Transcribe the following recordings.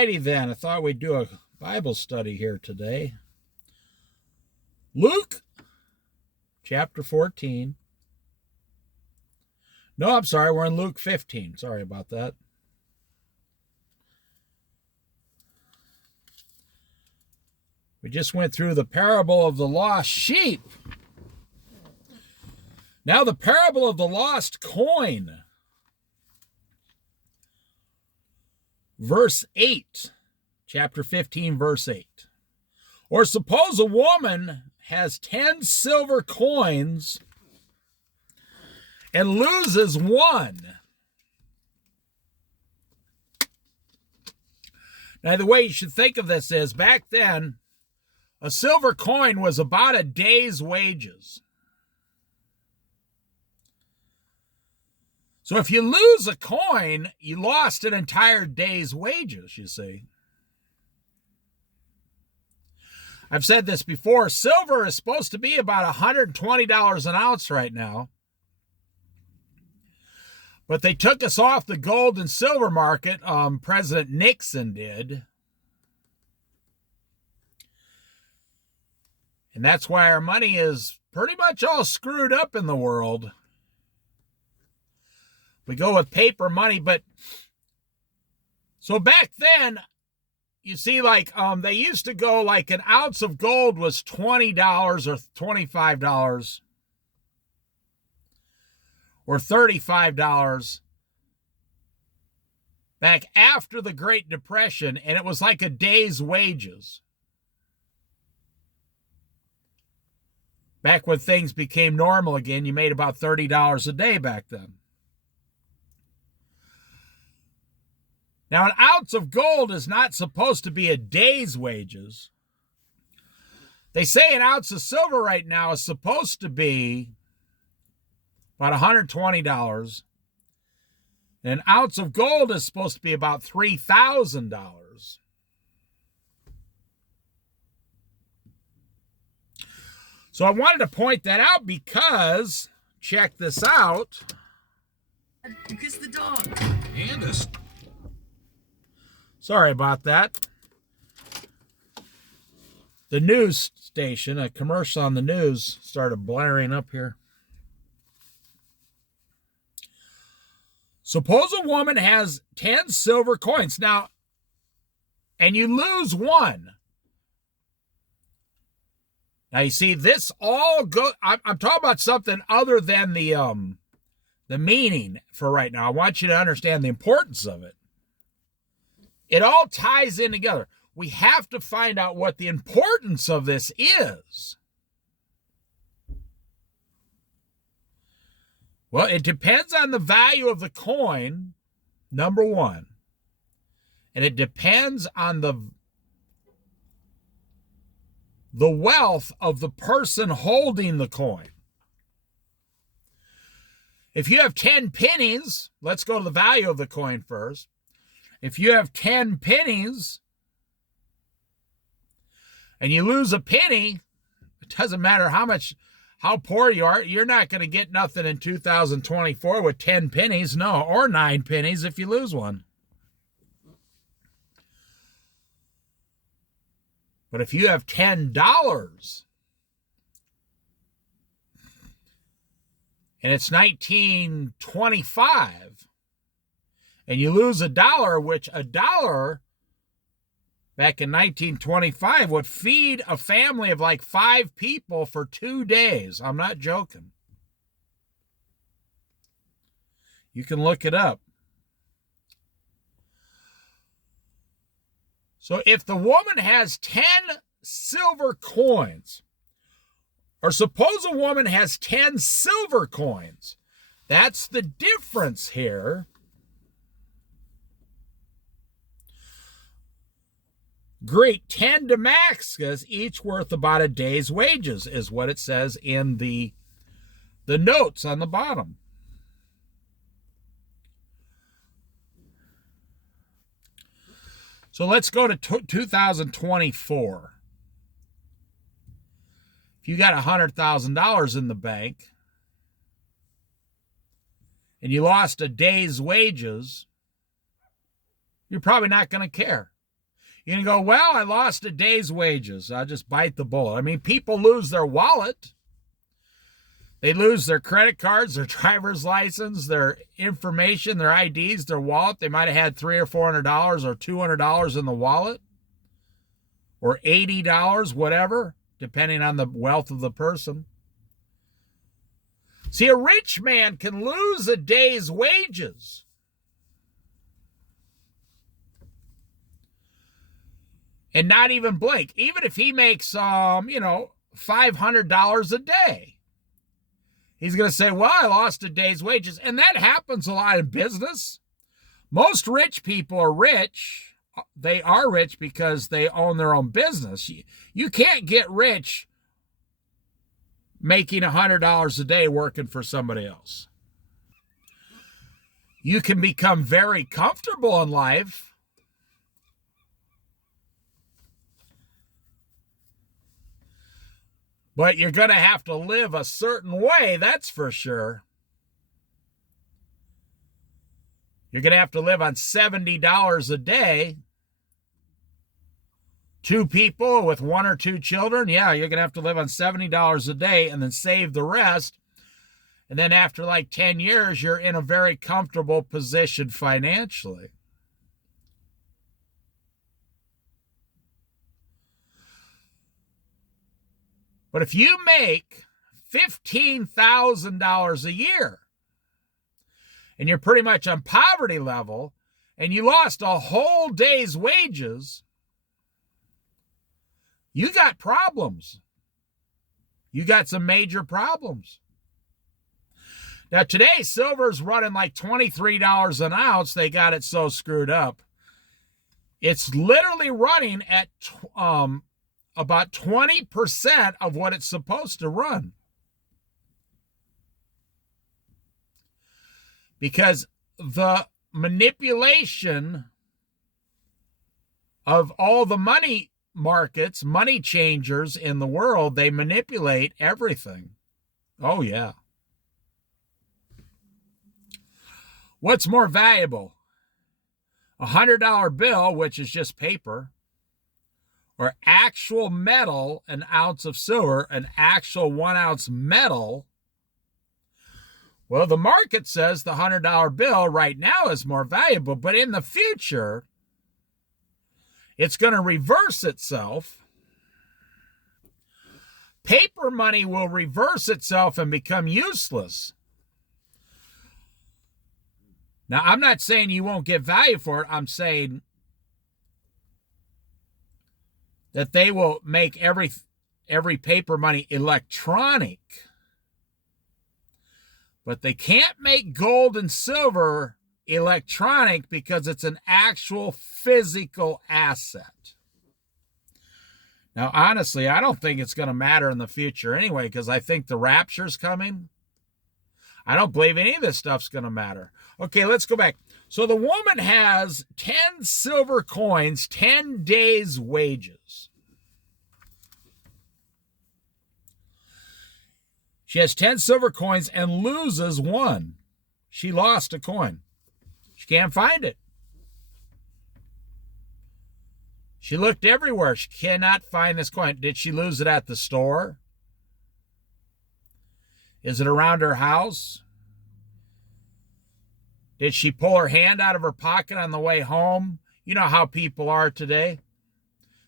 righty then. I thought we'd do a Bible study here today. Luke chapter 14. No, I'm sorry. We're in Luke 15. Sorry about that. We just went through the parable of the lost sheep. Now the parable of the lost coin. Verse 8. Chapter 15, verse 8. Or suppose a woman has 10 silver coins and loses one. Now, the way you should think of this is, back then, a silver coin was about a day's wages. So if you lose a coin, you lost an entire day's wages, you see. I've said this before, silver is supposed to be about $120 an ounce right now. But they took us off the gold and silver market, President Nixon did. And that's why our money is pretty much all screwed up in the world. We go with paper money, but so back then, you see, like they used to go like an ounce of gold was $20 or $25 or $35 back after the Great Depression, and it was like a day's wages. Back when things became normal again, you made about $30 a day back then. Now, an ounce of gold is not supposed to be a day's wages. They say an ounce of silver right now is supposed to be about $120. And an ounce of gold is supposed to be about $3,000. So I wanted to point that out because, check this out. Kiss the dog. And a... Sorry about that. The news station, a commercial on the news, started blaring up here. Suppose a woman has 10 silver coins. Now, and you lose one. Now, you see, this all go. I'm talking about something other than the meaning for right now. I want you to understand the importance of it. It all ties in together. We have to find out what the importance of this is. Well, it depends on the value of the coin, number one. And it depends on the wealth of the person holding the coin. If you have 10 pennies, let's go to the value of the coin first. If you have 10 pennies and you lose a penny, it doesn't matter how poor you are, you're not going to get nothing in 2024 with 10 pennies, no, or 9 pennies if you lose one. But if you have $10 and it's 1925 and you lose $1, which $1 back in 1925 would feed a family of like 5 people for 2 days. I'm not joking. You can look it up. So if the woman has 10 silver coins, or suppose a woman has 10 silver coins, that's the difference here. Greek 10 Damascus, each worth about a day's wages, is what it says in the notes on the bottom. So let's go to 2024. If you got $100,000 in the bank and you lost a day's wages, you're probably not going to care. You can go, well, I lost a day's wages. I'll just bite the bullet. I mean, people lose their wallet. They lose their credit cards, their driver's license, their information, their IDs, their wallet. They might have had $300 or $400 or $200 in the wallet, or $80, whatever, depending on the wealth of the person. See, a rich man can lose a day's wages. And not even blink. Even if he makes, $500 a day. He's going to say, well, I lost a day's wages. And that happens a lot in business. Most rich people are rich. They are rich because they own their own business. You can't get rich making $100 a day working for somebody else. You can become very comfortable in life, but you're going to have to live a certain way, that's for sure. You're going to have to live on $70 a day. 2 people with 1 or 2 children, yeah, you're going to have to live on $70 a day and then save the rest. And then after like 10 years, you're in a very comfortable position financially. But if you make $15,000 a year and you're pretty much on poverty level and you lost a whole day's wages, you got problems. You got some major problems. Now, today, silver's running like $23 an ounce. They got it so screwed up. It's literally running at about 20% of what it's supposed to run. Because the manipulation of all the money markets, money changers in the world, they manipulate everything. Oh, yeah. What's more valuable? A $100 bill, which is just paper, or actual metal, an ounce of silver, an actual 1 ounce metal? Well, the market says the $100 bill right now is more valuable, but in the future, it's going to reverse itself. Paper money will reverse itself and become useless. Now, I'm not saying you won't get value for it. I'm saying that they will make every paper money electronic. But they can't make gold and silver electronic because it's an actual physical asset. Now, honestly, I don't think it's going to matter in the future anyway, because I think the rapture's coming. I don't believe any of this stuff's going to matter. Okay, let's go back. So the woman has 10 silver coins, 10 days' wages. She has 10 silver coins and loses 1. She lost a coin. She can't find it. She looked everywhere. She cannot find this coin. Did she lose it at the store? Is it around her house? Did she pull her hand out of her pocket on the way home? You know how people are today.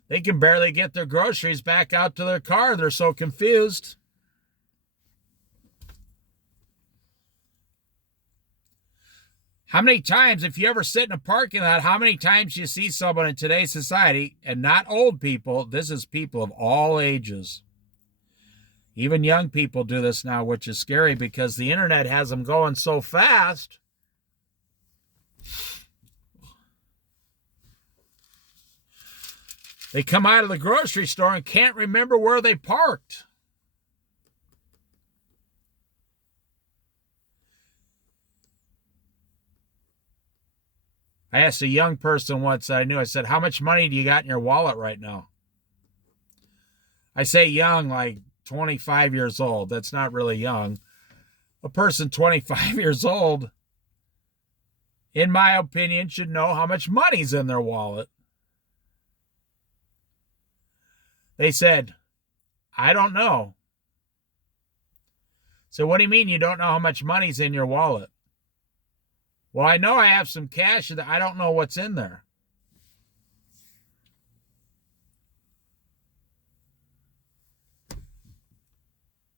They can barely get their groceries back out to their car. They're so confused. How many times, if you ever sit in a parking lot, how many times you see someone in today's society, and not old people, this is people of all ages. Even young people do this now, which is scary because the internet has them going so fast. They come out of the grocery store and can't remember where they parked. I asked a young person once I knew, I said, how much money do you got in your wallet right now? I say young, like 25 years old. That's not really young. A person 25 years old, in my opinion, should know how much money's in their wallet. They said, I don't know. So what do you mean you don't know how much money's in your wallet? Well, I know I have some cash that I don't know what's in there.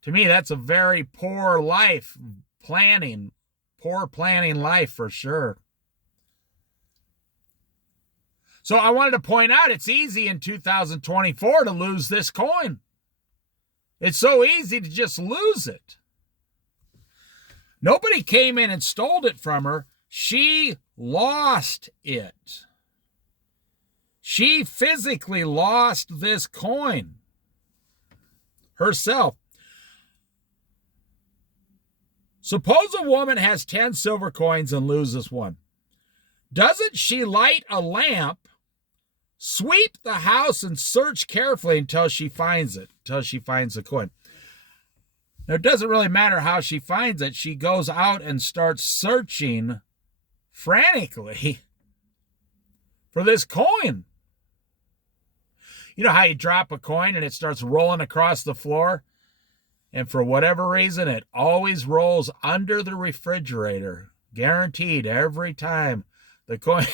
To me, that's a very poor life planning, poor planning life for sure. So I wanted to point out it's easy in 2024 to lose this coin. It's so easy to just lose it. Nobody came in and stole it from her. She lost it. She physically lost this coin herself. Suppose a woman has 10 silver coins and loses one. Doesn't she light a lamp, sweep the house, and search carefully until she finds it, until she finds the coin? Now, it doesn't really matter how she finds it. She goes out and starts searching frantically for this coin. You know how you drop a coin and it starts rolling across the floor? And for whatever reason, it always rolls under the refrigerator. Guaranteed every time. The coin,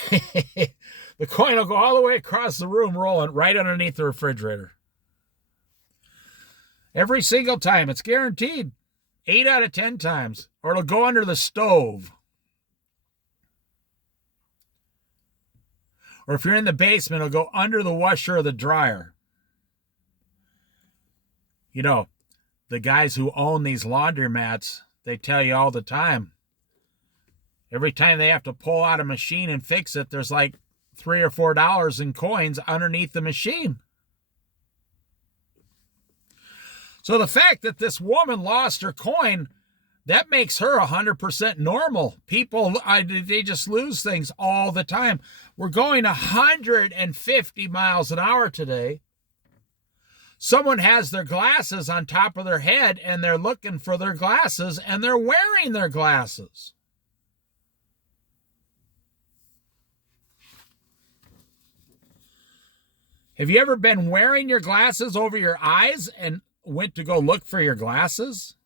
the coin will go all the way across the room, rolling right underneath the refrigerator. Every single time. It's guaranteed. 8 out of 10 times. Or it'll go under the stove. Or if you're in the basement, it'll go under the washer or the dryer. You know, the guys who own these laundromats, they tell you all the time, every time they have to pull out a machine and fix it, there's like $3 or $4 in coins underneath the machine. So the fact that this woman lost her coin, that makes her 100% normal. People, they just lose things all the time. We're going 150 miles an hour today. Someone has their glasses on top of their head and they're looking for their glasses and they're wearing their glasses. Have you ever been wearing your glasses over your eyes and went to go look for your glasses?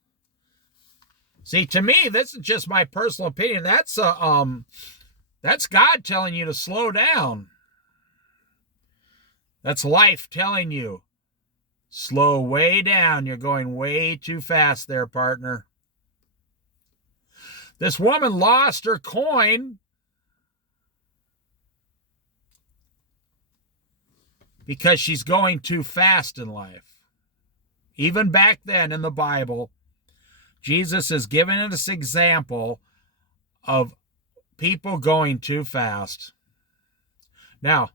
See, to me, this is just my personal opinion. That's God telling you to slow down. That's life telling you, slow way down. You're going way too fast there, partner. This woman lost her coin because she's going too fast in life. Even back then in the Bible, Jesus is giving us an example of people going too fast. Now,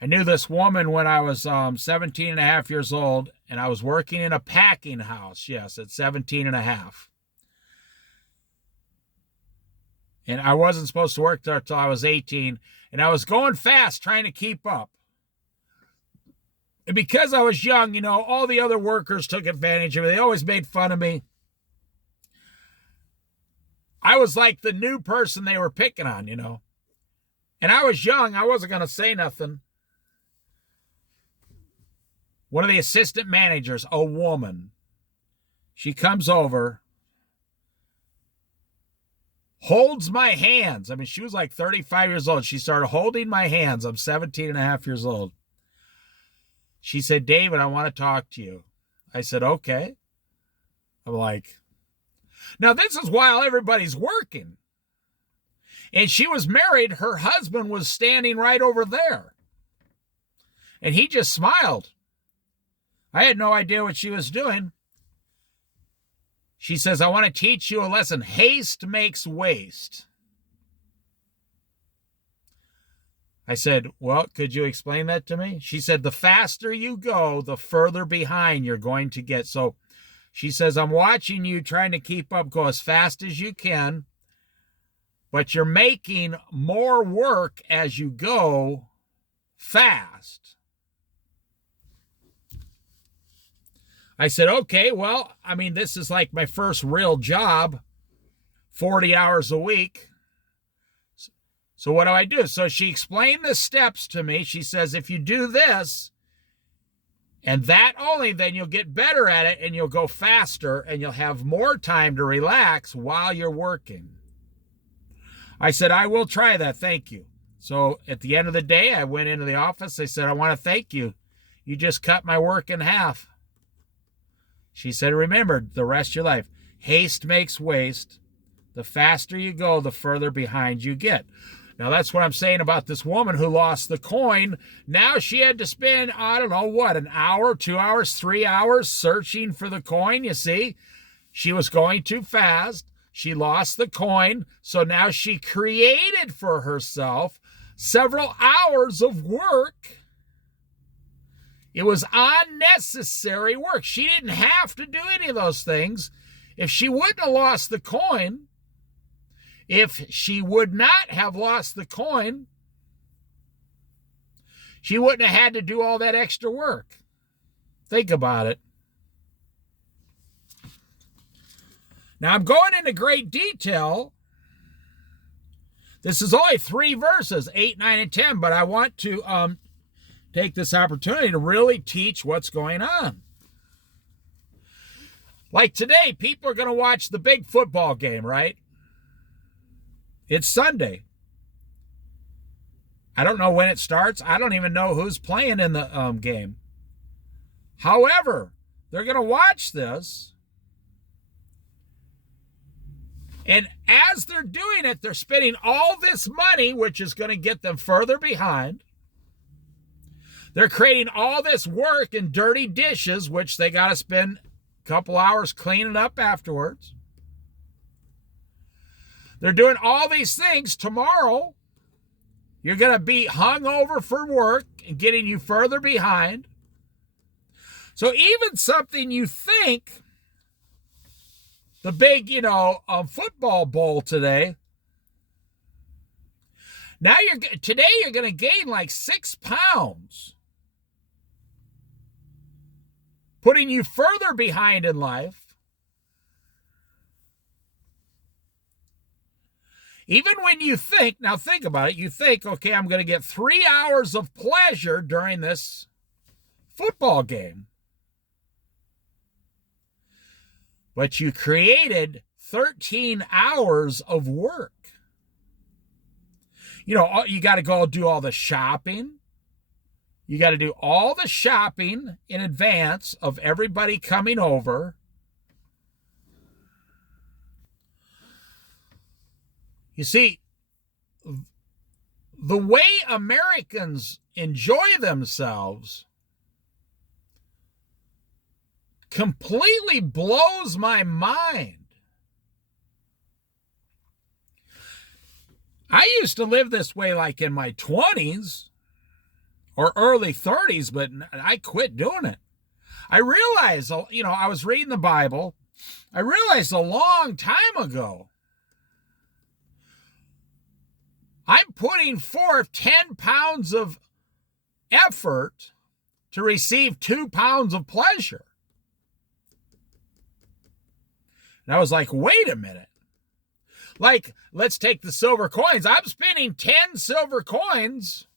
I knew this woman when I was 17 and a half years old, and I was working in a packing house, yes, at 17 and a half. And I wasn't supposed to work there until I was 18, and I was going fast trying to keep up. And because I was young, you know, all the other workers took advantage of me. They always made fun of me. I was like the new person they were picking on, you know. And I was young. I wasn't going to say nothing. One of the assistant managers, a woman, she comes over, holds my hands. I mean, she was like 35 years old. She started holding my hands. I'm 17 and a half years old. She said, David, I want to talk to you. I said, okay. I'm like, now this is while everybody's working. And she was married. Her husband was standing right over there. And he just smiled. I had no idea what she was doing. She says, I want to teach you a lesson. Haste makes waste. I said, well, could you explain that to me? She said, the faster you go, the further behind you're going to get. So she says, I'm watching you trying to keep up, go as fast as you can, but you're making more work as you go fast. I said, okay, well, I mean, this is like my first real job, 40 hours a week. So what do I do? So she explained the steps to me. She says, if you do this, And that only, then you'll get better at it and you'll go faster and you'll have more time to relax while you're working. I said, I will try that. Thank you. So at the end of the day, I went into the office. I said, I want to thank you. You just cut my work in half. She said, remember, the rest of your life, haste makes waste. The faster you go, the further behind you get. Now, that's what I'm saying about this woman who lost the coin. Now she had to spend, I don't know what, an hour, 2 hours, 3 hours searching for the coin. You see, she was going too fast. She lost the coin. So now she created for herself several hours of work. It was unnecessary work. She didn't have to do any of those things. If she wouldn't have lost the coin, if she would not have lost the coin, she wouldn't have had to do all that extra work. Think about it. Now, I'm going into great detail. This is only 3 verses, 8, 9, and 10, but I want to take this opportunity to really teach what's going on. Like today, people are going to watch the big football game, right? It's Sunday. I don't know when it starts. I don't even know who's playing in the game. However, they're going to watch this. And as they're doing it, they're spending all this money, which is going to get them further behind. They're creating all this work and dirty dishes, which they got to spend a couple hours cleaning up afterwards. They're doing all these things. Tomorrow, you're going to be hung over for work and getting you further behind. So even something you think, the big, football bowl today, now today you're going to gain like 6 pounds, putting you further behind in life. Even when you think, now think about it, you think, okay, I'm going to get 3 hours of pleasure during this football game. But you created 13 hours of work. You got to go do all the shopping. You got to do all the shopping in advance of everybody coming over. You see, the way Americans enjoy themselves completely blows my mind. I used to live this way like in my 20s or early 30s, but I quit doing it. I realized, I was reading the Bible. I realized a long time ago, I'm putting forth 10 pounds of effort to receive 2 pounds of pleasure. And I was like, wait a minute. Like, let's take the silver coins. I'm spending 10 silver coins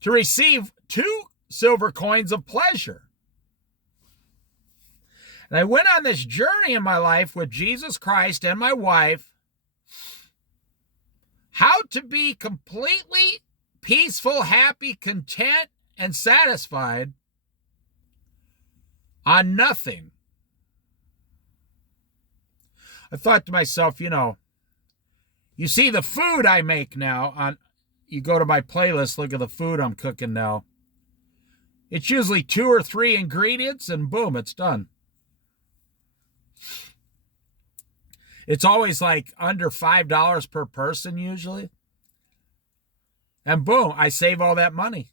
to receive 2 silver coins of pleasure. And I went on this journey in my life with Jesus Christ and my wife, how to be completely peaceful, happy, content, and satisfied on nothing. I thought to myself, you see the food I make now you go to my playlist, look at the food I'm cooking now. It's usually 2 or 3 ingredients and boom, it's done. It's always like under $5 per person usually. And boom, I save all that money.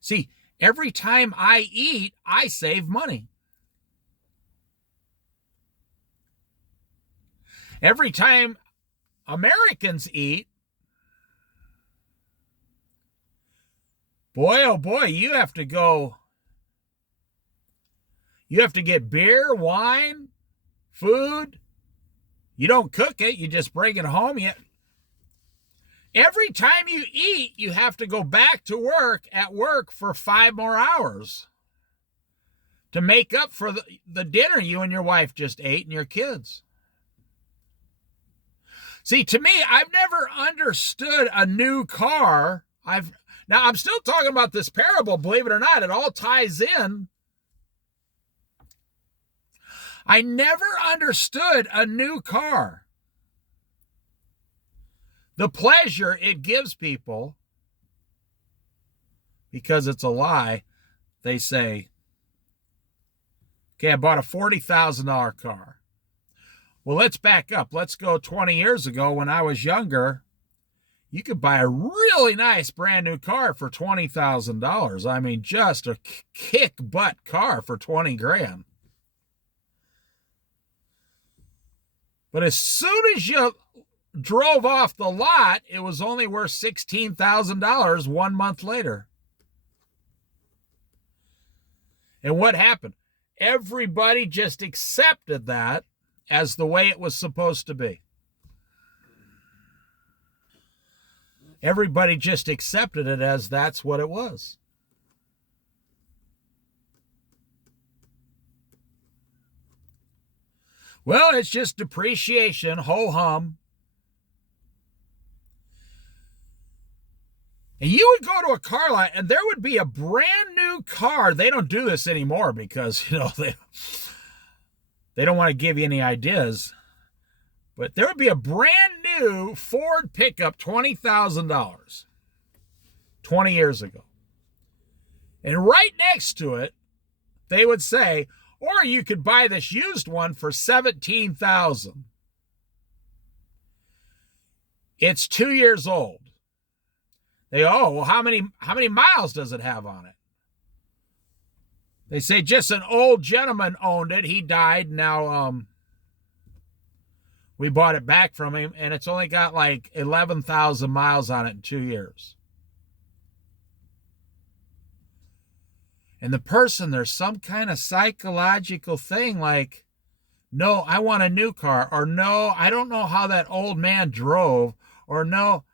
See, every time I eat, I save money. Every time Americans eat, boy, oh boy, you have to get beer, wine, food. You don't cook it, you just bring it home. Every time you eat, you have to go back to work at work for 5 more hours to make up for the dinner you and your wife just ate and your kids. See, to me, I've never understood a new car. Now, I'm still talking about this parable, believe it or not. It all ties in. I never understood a new car. The pleasure it gives people, because it's a lie. They say, okay, I bought a $40,000 car. Well, let's back up. Let's go 20 years ago when I was younger. You could buy a really nice brand new car for $20,000. I mean, just a kick butt car for 20 grand. But as soon as you drove off the lot, it was only worth $16,000 1 month later. And what happened? Everybody just accepted that as the way it was supposed to be. Everybody just accepted it as that's what it was. Well, it's just depreciation, ho-hum. And you would go to a car lot and there would be a brand new car. They don't do this anymore because, they don't want to give you any ideas. But there would be a brand new Ford pickup, $20,000, 20 years ago. And right next to it, they would say, or you could buy this used one for $17,000. It's 2 years old. They, well, how many miles does it have on it? They say just an old gentleman owned it. He died. Now, we bought it back from him, and it's only got like 11,000 miles on it in 2 years. And the person, there's some kind of psychological thing like, no, I want a new car, or no, I don't know how that old man drove, or no,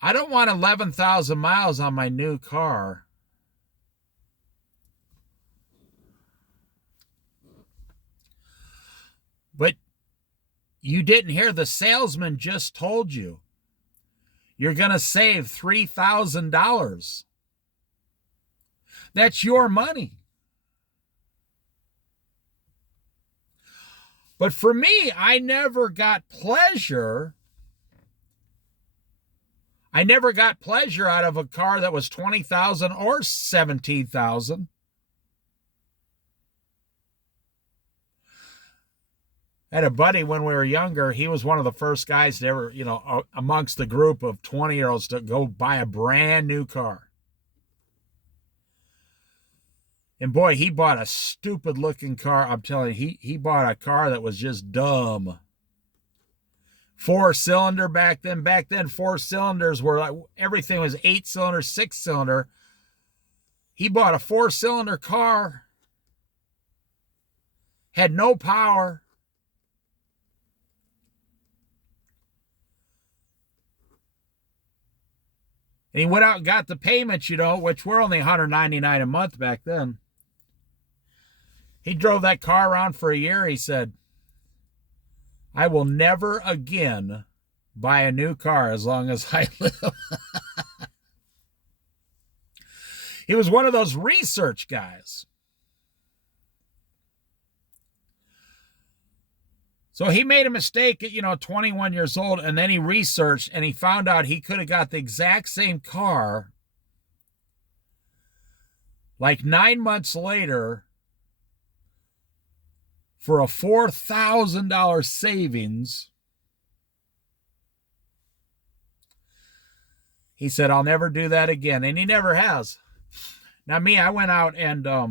I don't want 11,000 miles on my new car. But you didn't hear the salesman just told you you're going to save $3,000. That's your money. But for me, I never got pleasure. I never got pleasure out of a car that was $20,000 or $17,000. I had a buddy when we were younger. He was one of the first guys to ever, amongst the group of 20-year-olds to go buy a brand new car. And boy, he bought a stupid looking car. I'm telling you, he bought a car that was just dumb. 4-cylinder back then. Back then, 4 cylinders were like, everything was 8-cylinder, 6-cylinder. He bought a 4-cylinder car. Had no power. And he went out and got the payments, which were only $199 a month back then. He drove that car around for a year. He said, I will never again buy a new car as long as I live. He was one of those research guys. So he made a mistake at 21 years old, and then he researched and he found out he could have got the exact same car like 9 months later for a $4,000 savings. He said, I'll never do that again. And he never has. Now me, I went out and I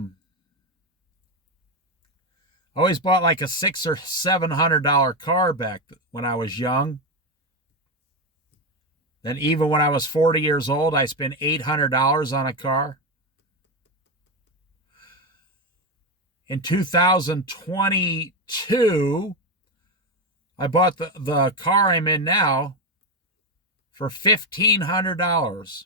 always bought like a $600 or $700 car back when I was young. Then even when I was 40 years old, I spent $800 on a car. In 2022, I bought the car I'm in now for $1,500.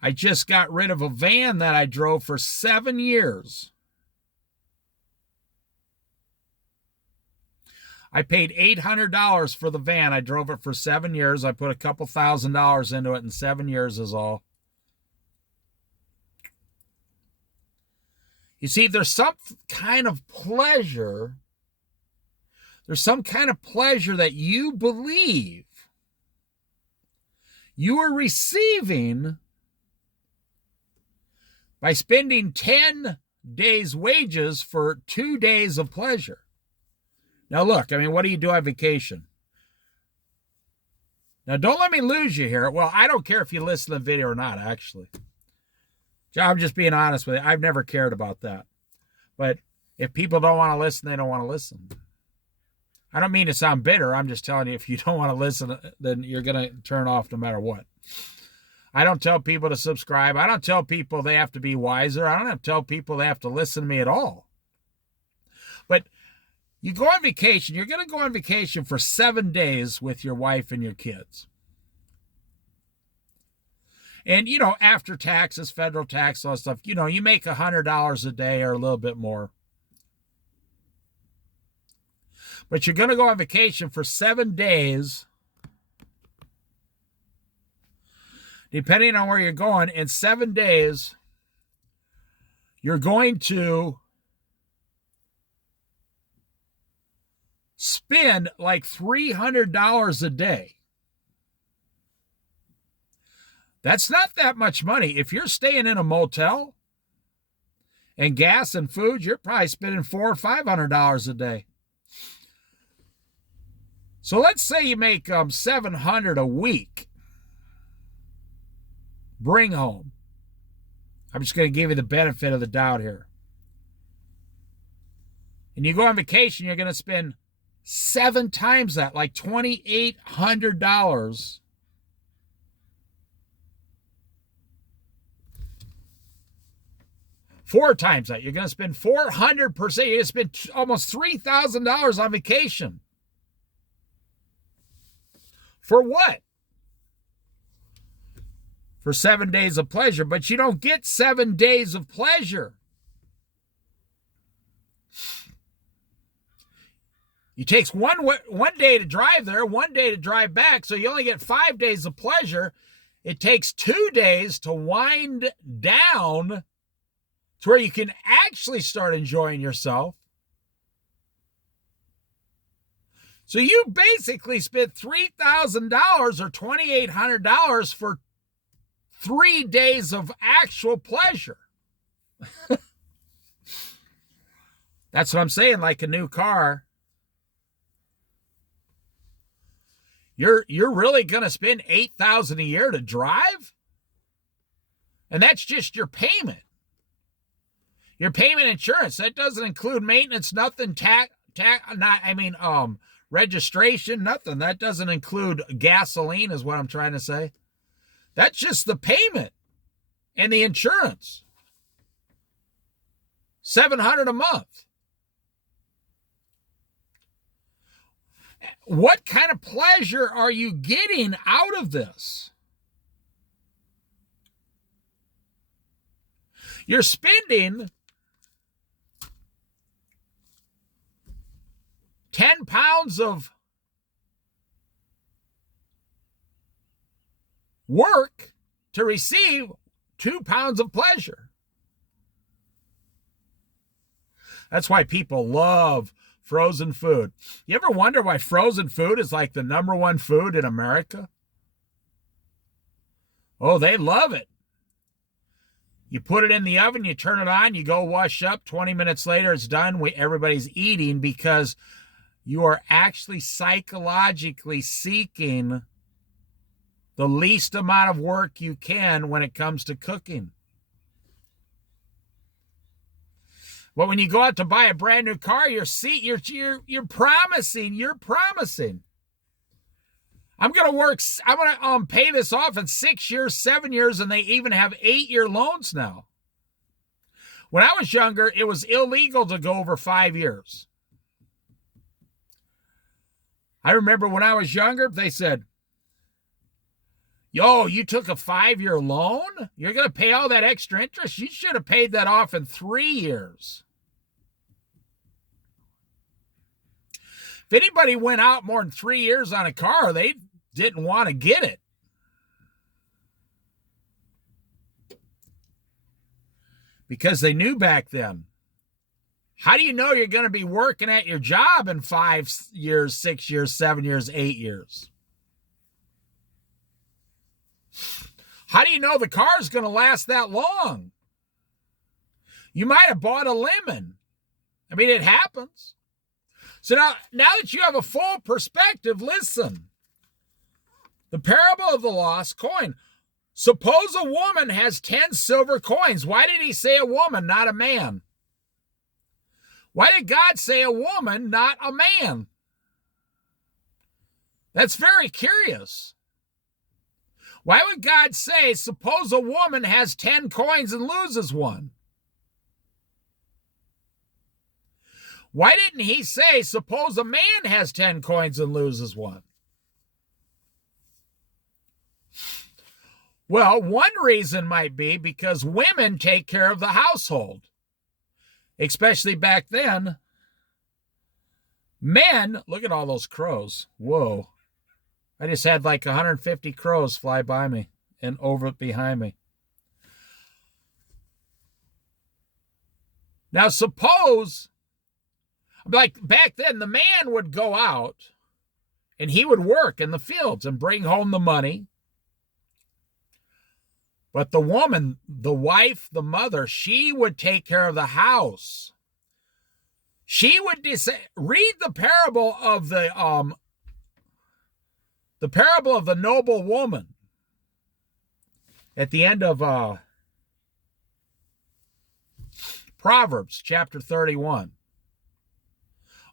I just got rid of a van that I drove for 7 years. I paid $800 for the van. I drove it for 7 years. I put a couple $1,000s into it in 7 years is all. You see, there's some kind of pleasure. There's some kind of pleasure that you believe you are receiving by spending 10 days' wages for 2 days of pleasure. Now, look, I mean, what do you do on vacation? Now, don't let me lose you here. Well, I don't care if you listen to the video or not, actually. I'm just being honest with you. I've never cared about that. But if people don't want to listen, they don't want to listen. I don't mean to sound bitter. I'm just telling you, if you don't want to listen, then you're going to turn off no matter what. I don't tell people to subscribe. I don't tell people they have to be wiser. I don't have to tell people they have to listen to me at all. But you go on vacation. You're going to go on vacation for 7 days with your wife and your kids. And, you know, after taxes, federal tax, all that stuff, you know, you make $100 a day or a little bit more. But you're going to go on vacation for 7 days. Depending on where you're going, in 7 days, you're going to spend like $300 a day. That's not that much money. If you're staying in a motel and gas and food, you're probably spending $400 or $500 a day. So let's say you make $700 a week. Bring home. I'm just going to give you the benefit of the doubt here. And you go on vacation, you're going to spend 7 times that, like $2,800. 4 times that. You're going to spend 400%. You're going to spend almost $3,000 on vacation. For what? For 7 days of pleasure. But you don't get 7 days of pleasure. It takes one day to drive there, 1 day to drive back, so you only get 5 days of pleasure. It takes 2 days to wind down to where you can actually start enjoying yourself. So you basically spent $3,000 or $2,800 for 3 days of actual pleasure. That's what I'm saying, like a new car. You're really going to spend $8,000 a year to drive? And that's just your payment. Your payment insurance, that doesn't include maintenance, nothing, registration, nothing. That doesn't include gasoline is what I'm trying to say. That's just the payment and the insurance. $700 a month. What kind of pleasure are you getting out of this? You're spending 10 pounds of work to receive 2 pounds of pleasure. That's why people love frozen food. You ever wonder why frozen food is like the #1 food in America? Oh, they love it. You put it in the oven, you turn it on, you go wash up. 20 minutes later, it's done. Everybody's eating because you are actually psychologically seeking the least amount of work you can when it comes to cooking. But when you go out to buy a brand new car, you're promising. I'm going to pay this off in 6 years, 7 years, and they even have 8-year loans now. When I was younger, it was illegal to go over 5 years. I remember when I was younger, they said, yo, you took a 5-year loan? You're going to pay all that extra interest? You should have paid that off in 3 years. If anybody went out more than 3 years on a car, they didn't want to get it. Because they knew back then. How do you know you're going to be working at your job in 5 years, 6 years, 7 years, 8 years? How do you know the car is going to last that long? You might have bought a lemon. I mean, it happens. So now that you have a full perspective, listen. The parable of the lost coin. Suppose a woman has 10 silver coins. Why did he say a woman, not a man? Why did God say a woman, not a man? That's very curious. Why would God say, suppose a woman has 10 coins and loses one? Why didn't he say, suppose a man has 10 coins and loses one? Well, one reason might be because women take care of the household. Especially back then. Men, look at all those crows. Whoa. I just had like 150 crows fly by me and over behind me. Now suppose, like back then, the man would go out and he would work in the fields and bring home the money. But the woman, the wife, the mother, she would take care of the house. She would read the parable of the parable of the noble woman at the end of Proverbs chapter 31.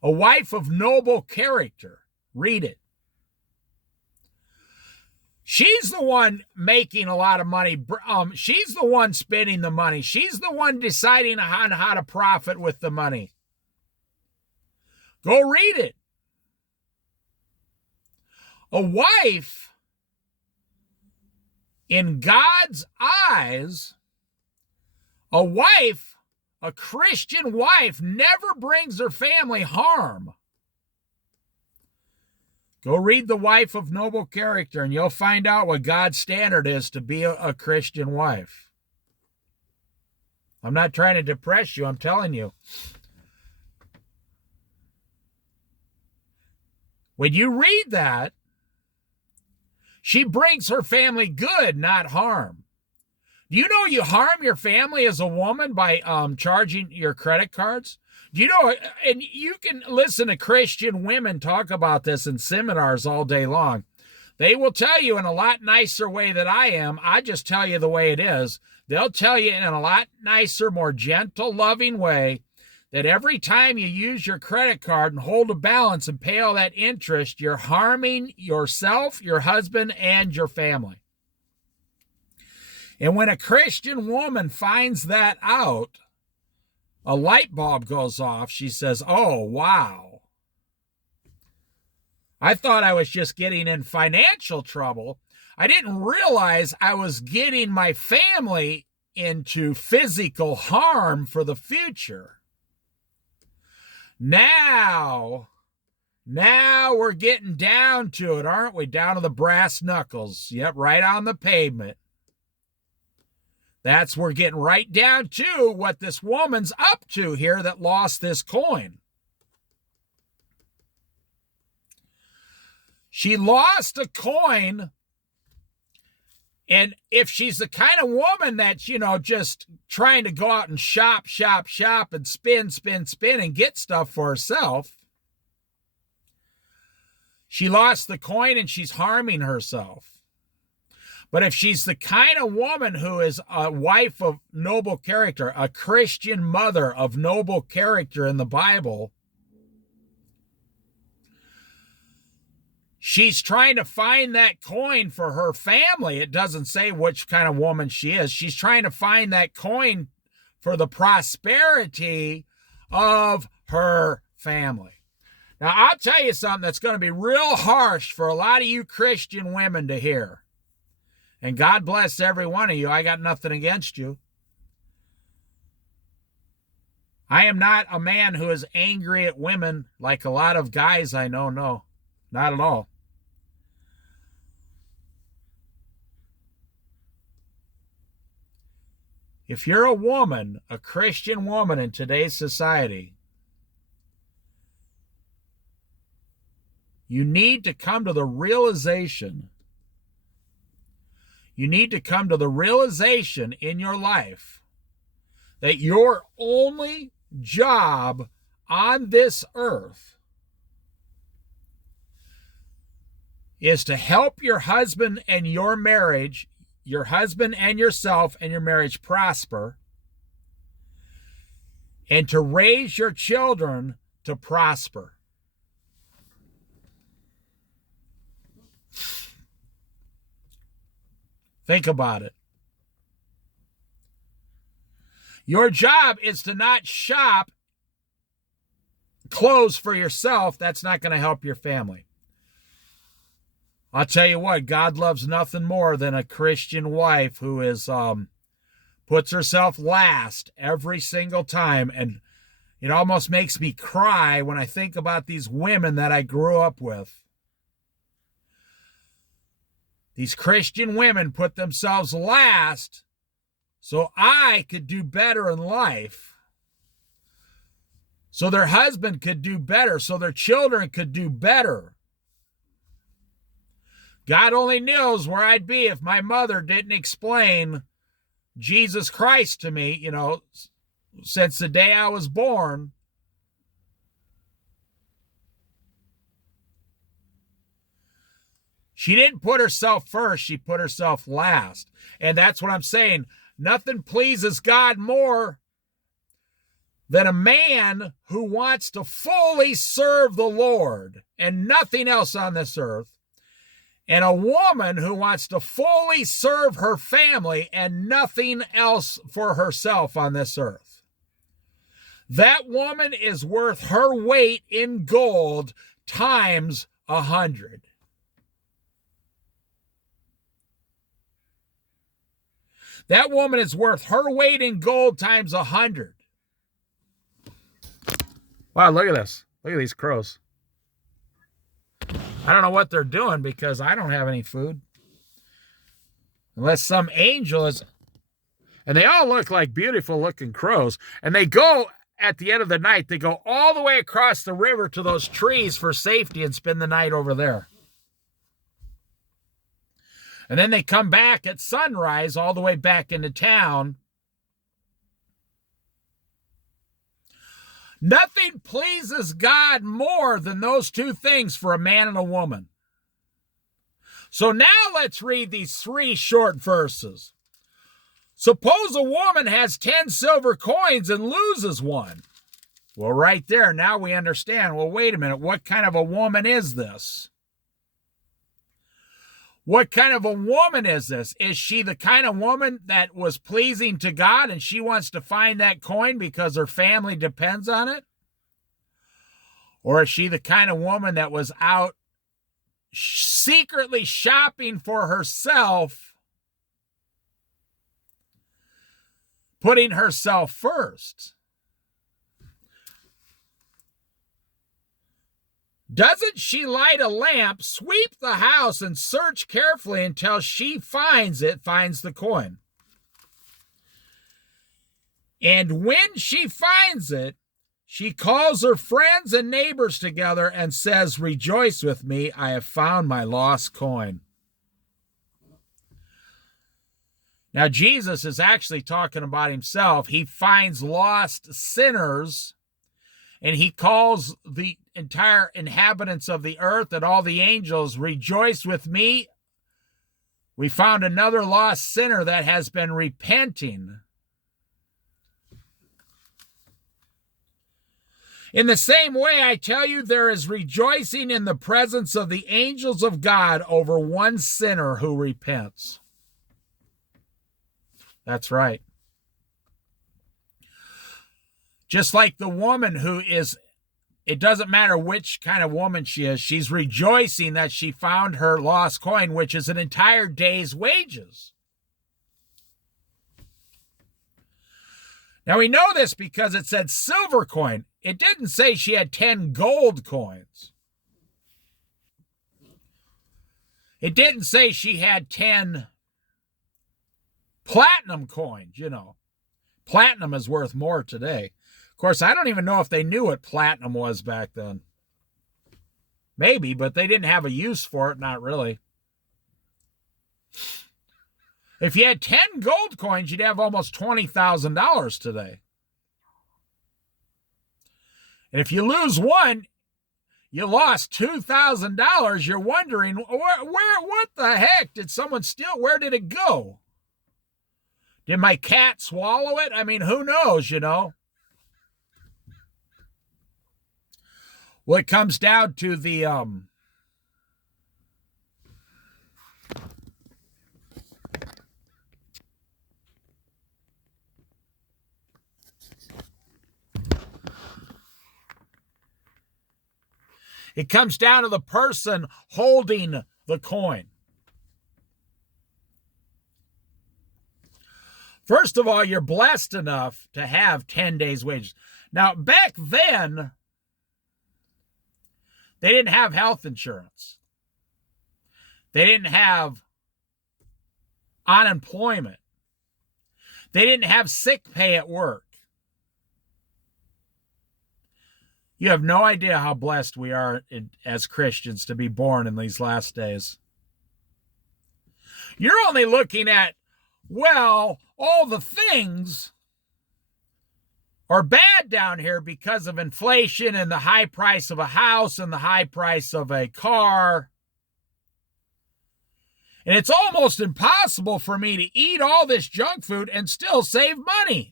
A wife of noble character. Read it. She's the one making a lot of money. She's the one spending the money. She's the one deciding on how to profit with the money. Go read it. A wife, in God's eyes, a Christian wife, never brings her family harm. Go read The Wife of Noble Character, and you'll find out what God's standard is to be a Christian wife. I'm not trying to depress you, I'm telling you. When you read that, she brings her family good, not harm. Do you know you harm your family as a woman by charging your credit cards? Do you know, and you can listen to Christian women talk about this in seminars all day long. They will tell you in a lot nicer way than I am. I just tell you the way it is. They'll tell you in a lot nicer, more gentle, loving way that every time you use your credit card and hold a balance and pay all that interest, you're harming yourself, your husband, and your family. And when a Christian woman finds that out, a light bulb goes off. She says, oh, wow. I thought I was just getting in financial trouble. I didn't realize I was getting my family into physical harm for the future. Now we're getting down to it, aren't we? Down to the brass knuckles. Yep, right on the pavement. We're getting right down to what this woman's up to here that lost this coin. She lost a coin, and if she's the kind of woman that's, just trying to go out and shop, and spin, and get stuff for herself, she lost the coin and she's harming herself. But if she's the kind of woman who is a wife of noble character, a Christian mother of noble character in the Bible, she's trying to find that coin for her family. It doesn't say which kind of woman she is. She's trying to find that coin for the prosperity of her family. Now, I'll tell you something that's going to be real harsh for a lot of you Christian women to hear. And God bless every one of you. I got nothing against you. I am not a man who is angry at women like a lot of guys I know. No, not at all. If you're a woman, a Christian woman in today's society, you need to come to the realization. You need to come to the realization in your life that your only job on this earth is to help your husband and your marriage, your husband and yourself and your marriage prosper, and to raise your children to prosper. Think about it. Your job is to not shop clothes for yourself. That's not going to help your family. I'll tell you what, God loves nothing more than a Christian wife who is puts herself last every single time. And it almost makes me cry when I think about these women that I grew up with. These Christian women put themselves last so I could do better in life, so their husband could do better, so their children could do better. God only knows where I'd be if my mother didn't explain Jesus Christ to me, since the day I was born. She didn't put herself first, she put herself last. And that's what I'm saying. Nothing pleases God more than a man who wants to fully serve the Lord and nothing else on this earth, and a woman who wants to fully serve her family and nothing else for herself on this earth. That woman is worth her weight in gold times 100. That woman is worth her weight in gold times 100. Wow, look at this. Look at these crows. I don't know what they're doing because I don't have any food. Unless some angel is... And they all look like beautiful looking crows. And they go, at the end of the night, they go all the way across the river to those trees for safety and spend the night over there. And then they come back at sunrise all the way back into town. Nothing pleases God more than those two things for a man and a woman. So now let's read these 3 short verses. Suppose a woman has 10 silver coins and loses one. Well, right there, now we understand. Well, wait a minute. What kind of a woman is this? What kind of a woman is this? Is she the kind of woman that was pleasing to God and she wants to find that coin because her family depends on it? Or is she the kind of woman that was out secretly shopping for herself, putting herself first? Doesn't she light a lamp, sweep the house, and search carefully until she finds the coin? And when she finds it, she calls her friends and neighbors together and says, "Rejoice with me, I have found my lost coin." Now, Jesus is actually talking about himself. He finds lost sinners, and he calls the entire inhabitants of the earth and all the angels, "Rejoice with me. We found another lost sinner that has been repenting." In the same way, I tell you, there is rejoicing in the presence of the angels of God over one sinner who repents. That's right. Just like the woman who is it doesn't matter which kind of woman she is. She's rejoicing that she found her lost coin, which is an entire day's wages. Now we know this because it said silver coin. It didn't say she had 10 gold coins. It didn't say she had 10 platinum coins, you know. Platinum is worth more today. Of course, I don't even know if they knew what platinum was back then. Maybe, but they didn't have a use for it, not really. If you had 10 gold coins, you'd have almost $20,000 today. And if you lose one, you lost $2,000. You're wondering, what the heck? Did someone steal? Where did it go? Did my cat swallow it? I mean, who knows, you know? Well, it comes down to the it comes down to the person holding the coin. First of all, you're blessed enough to have 10 days' wages. Now, back then, they didn't have health insurance. They didn't have unemployment. They didn't have sick pay at work. You have no idea how blessed we are as Christians to be born in these last days. You're only looking at, well, all the things are bad down here because of inflation and the high price of a house and the high price of a car. And it's almost impossible for me to eat all this junk food and still save money.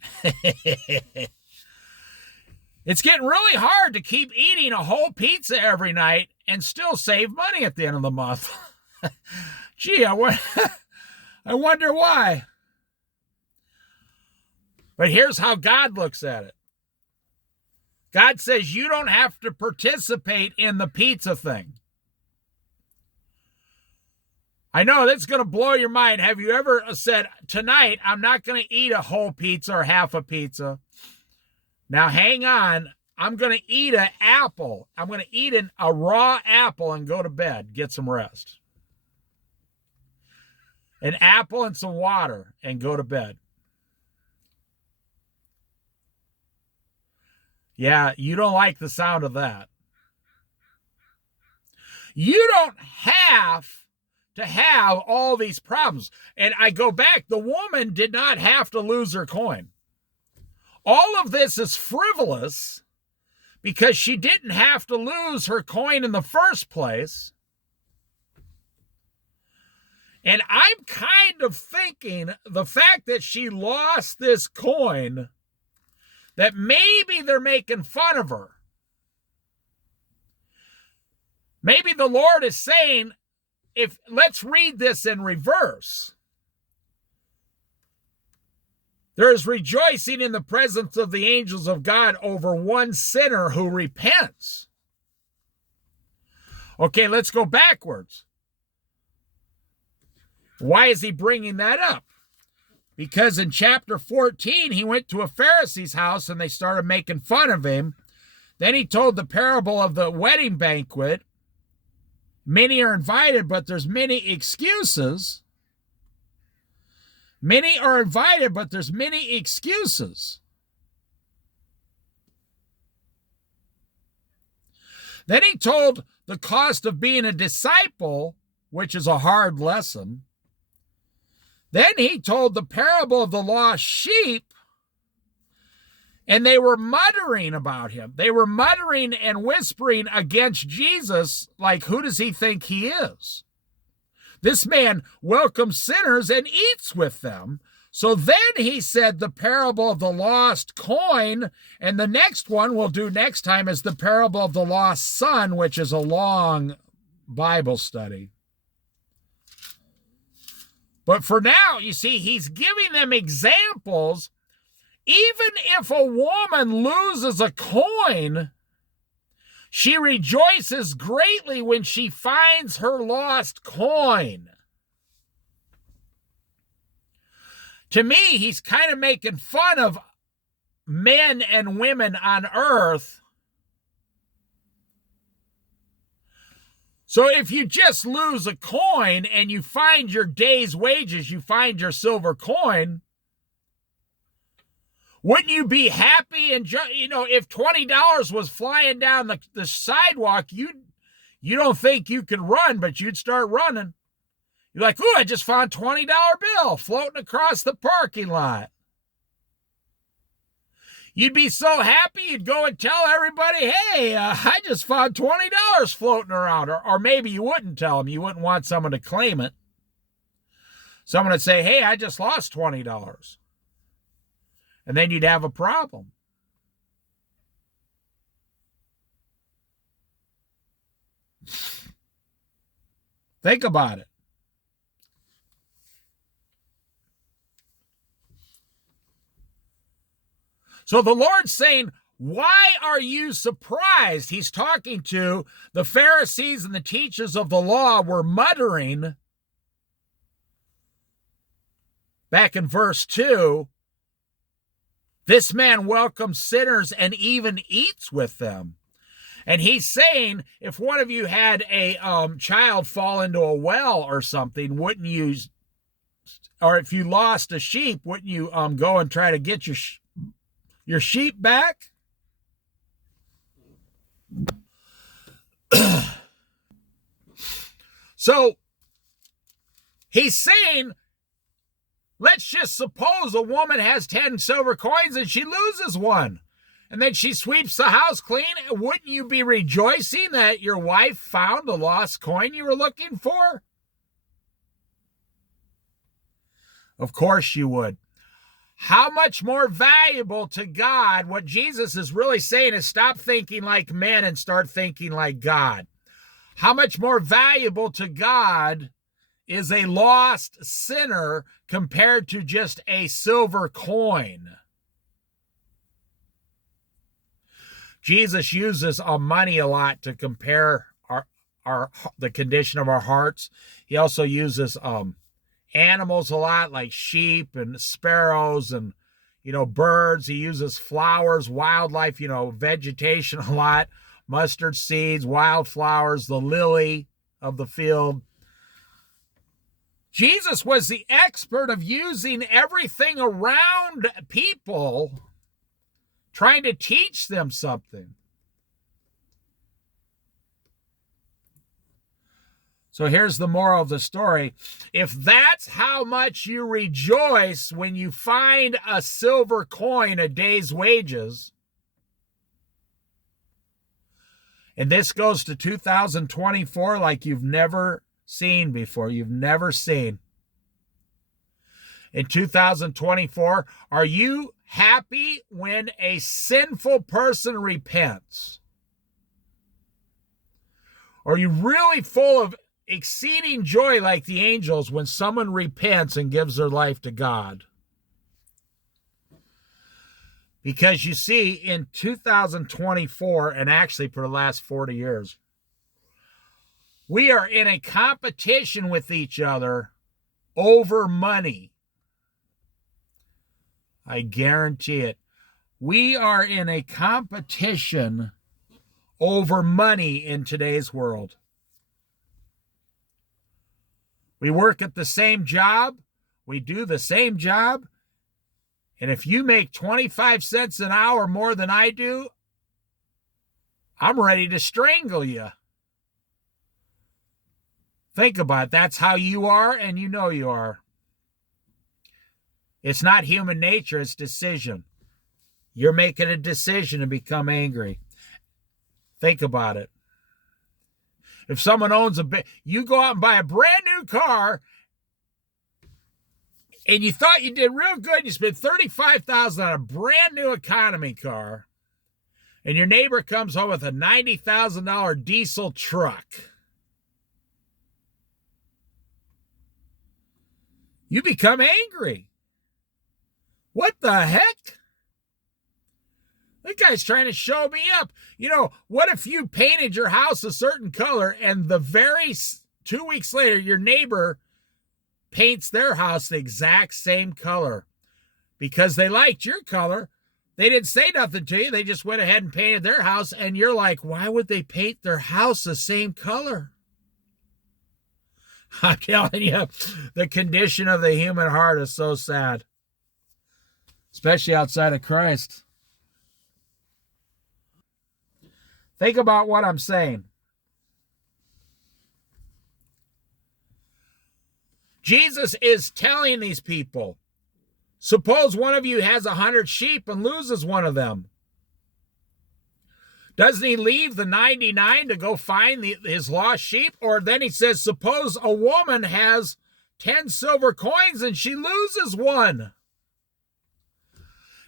It's getting really hard to keep eating a whole pizza every night and still save money at the end of the month. Gee, I wonder why. But here's how God looks at it. God says you don't have to participate in the pizza thing. I know that's going to blow your mind. Have you ever said, tonight I'm not going to eat a whole pizza or half a pizza? Now hang on, I'm going to eat an apple. I'm going to eat a raw apple and go to bed, get some rest. An apple and some water and go to bed. Yeah, you don't like the sound of that. You don't have to have all these problems. And I go back, the woman did not have to lose her coin. All of this is frivolous because she didn't have to lose her coin in the first place. And I'm kind of thinking the fact that she lost this coin, that maybe they're making fun of her. Maybe the Lord is saying, let's read this in reverse. There is rejoicing in the presence of the angels of God over one sinner who repents. Okay, let's go backwards. Why is he bringing that up? Because in chapter 14, he went to a Pharisee's house and they started making fun of him. Then he told the parable of the wedding banquet. Many are invited, but there's many excuses. Many are invited, but there's many excuses. Then he told the cost of being a disciple, which is a hard lesson. Then he told the parable of the lost sheep, and they were muttering about him. They were muttering and whispering against Jesus, like, who does he think he is? This man welcomes sinners and eats with them. So then he said the parable of the lost coin, and the next one we'll do next time is the parable of the lost son, which is a long Bible study. But for now, you see, he's giving them examples. Even if a woman loses a coin, She rejoices greatly when she finds her lost coin. To me, he's kind of making fun of men and women on earth. So if you just lose a coin and you find your day's wages, you find your silver coin, wouldn't you be happy? And, if $20 was flying down the sidewalk, you don't think you could run, but you'd start running. You're like, ooh, I just found a $20 bill floating across the parking lot. You'd be so happy, you'd go and tell everybody, hey, I just found $20 floating around. Or maybe you wouldn't tell them. You wouldn't want someone to claim it. Someone would say, hey, I just lost $20. And then you'd have a problem. Think about it. So the Lord's saying, why are you surprised? He's talking to the Pharisees and the teachers of the law were muttering back in verse 2, this man welcomes sinners and even eats with them. And he's saying, if one of you had a child fall into a well or something, wouldn't you, or if you lost a sheep, wouldn't you go and try to get your sheep back? So he's saying, let's just suppose a woman has 10 silver coins and she loses one, and then she sweeps the house clean. Wouldn't you be rejoicing that your wife found the lost coin you were looking for? Of course you would. How much more valuable to God, what Jesus is really saying is stop thinking like men and start thinking like God. How much more valuable to God is a lost sinner compared to just a silver coin? Jesus uses money a lot to compare the condition of our hearts. He also uses animals a lot, like sheep and sparrows and, birds. He uses flowers, wildlife, vegetation a lot, mustard seeds, wildflowers, the lily of the field. Jesus was the expert of using everything around people, trying to teach them something. So here's the moral of the story. If that's how much you rejoice when you find a silver coin, a day's wages, and this goes to 2024 like you've never seen before, you've never seen. In 2024, are you happy when a sinful person repents? Are you really full of exceeding joy like the angels when someone repents and gives their life to God? Because you see, in 2024, and actually for the last 40 years, we are in a competition with each other over money. I guarantee it. We are in a competition over money in today's world. We work at the same job. We do the same job. And if you make 25 cents an hour more than I do, I'm ready to strangle you. Think about it. That's how you are, and you know you are. It's not human nature, it's decision. You're making a decision to become angry. Think about it. If someone owns you go out and buy a brand new car, and you thought you did real good, you spent $35,000 on a brand new economy car, and your neighbor comes home with a $90,000 diesel truck. You become angry. What the heck? That guy's trying to show me up. You know, what if you painted your house a certain color and the very 2 weeks later, your neighbor paints their house the exact same color because they liked your color? They didn't say nothing to you. They just went ahead and painted their house. And you're like, why would they paint their house the same color? I'm telling you, the condition of the human heart is so sad, especially outside of Christ. Think about what I'm saying. Jesus is telling these people, suppose one of you has 100 sheep and loses one of them. Doesn't he leave the 99 to go find his lost sheep? Or then he says, suppose a woman has 10 silver coins and she loses one.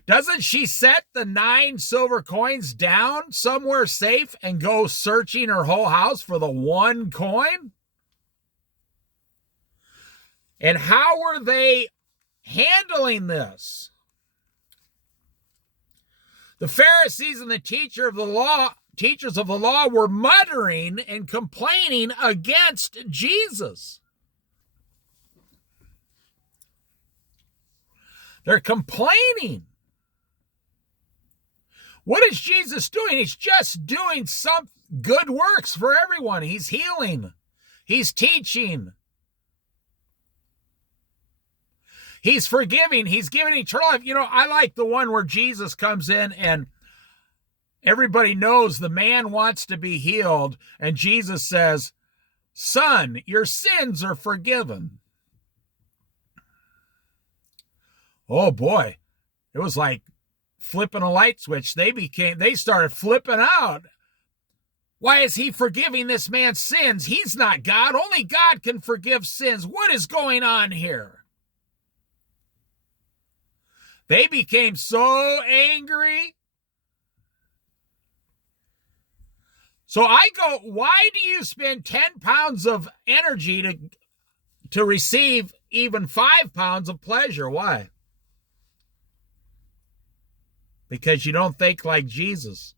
Doesn't she set the 9 silver coins down somewhere safe and go searching her whole house for the one coin? And how were they handling this? The Pharisees and the teachers of the law were muttering and complaining against Jesus. They're complaining. What is Jesus doing? He's just doing some good works for everyone. He's healing. He's teaching. He's forgiving. He's giving eternal life. You know, I like the one where Jesus comes in and everybody knows the man wants to be healed. And Jesus says, son, your sins are forgiven. Oh boy. It was like flipping a light switch. They started flipping out. Why is he forgiving this man's sins? He's not God. Only God can forgive sins. What is going on here? They became so angry. So I go, why do you spend 10 pounds of energy to receive even 5 pounds of pleasure? Why? Because you don't think like Jesus.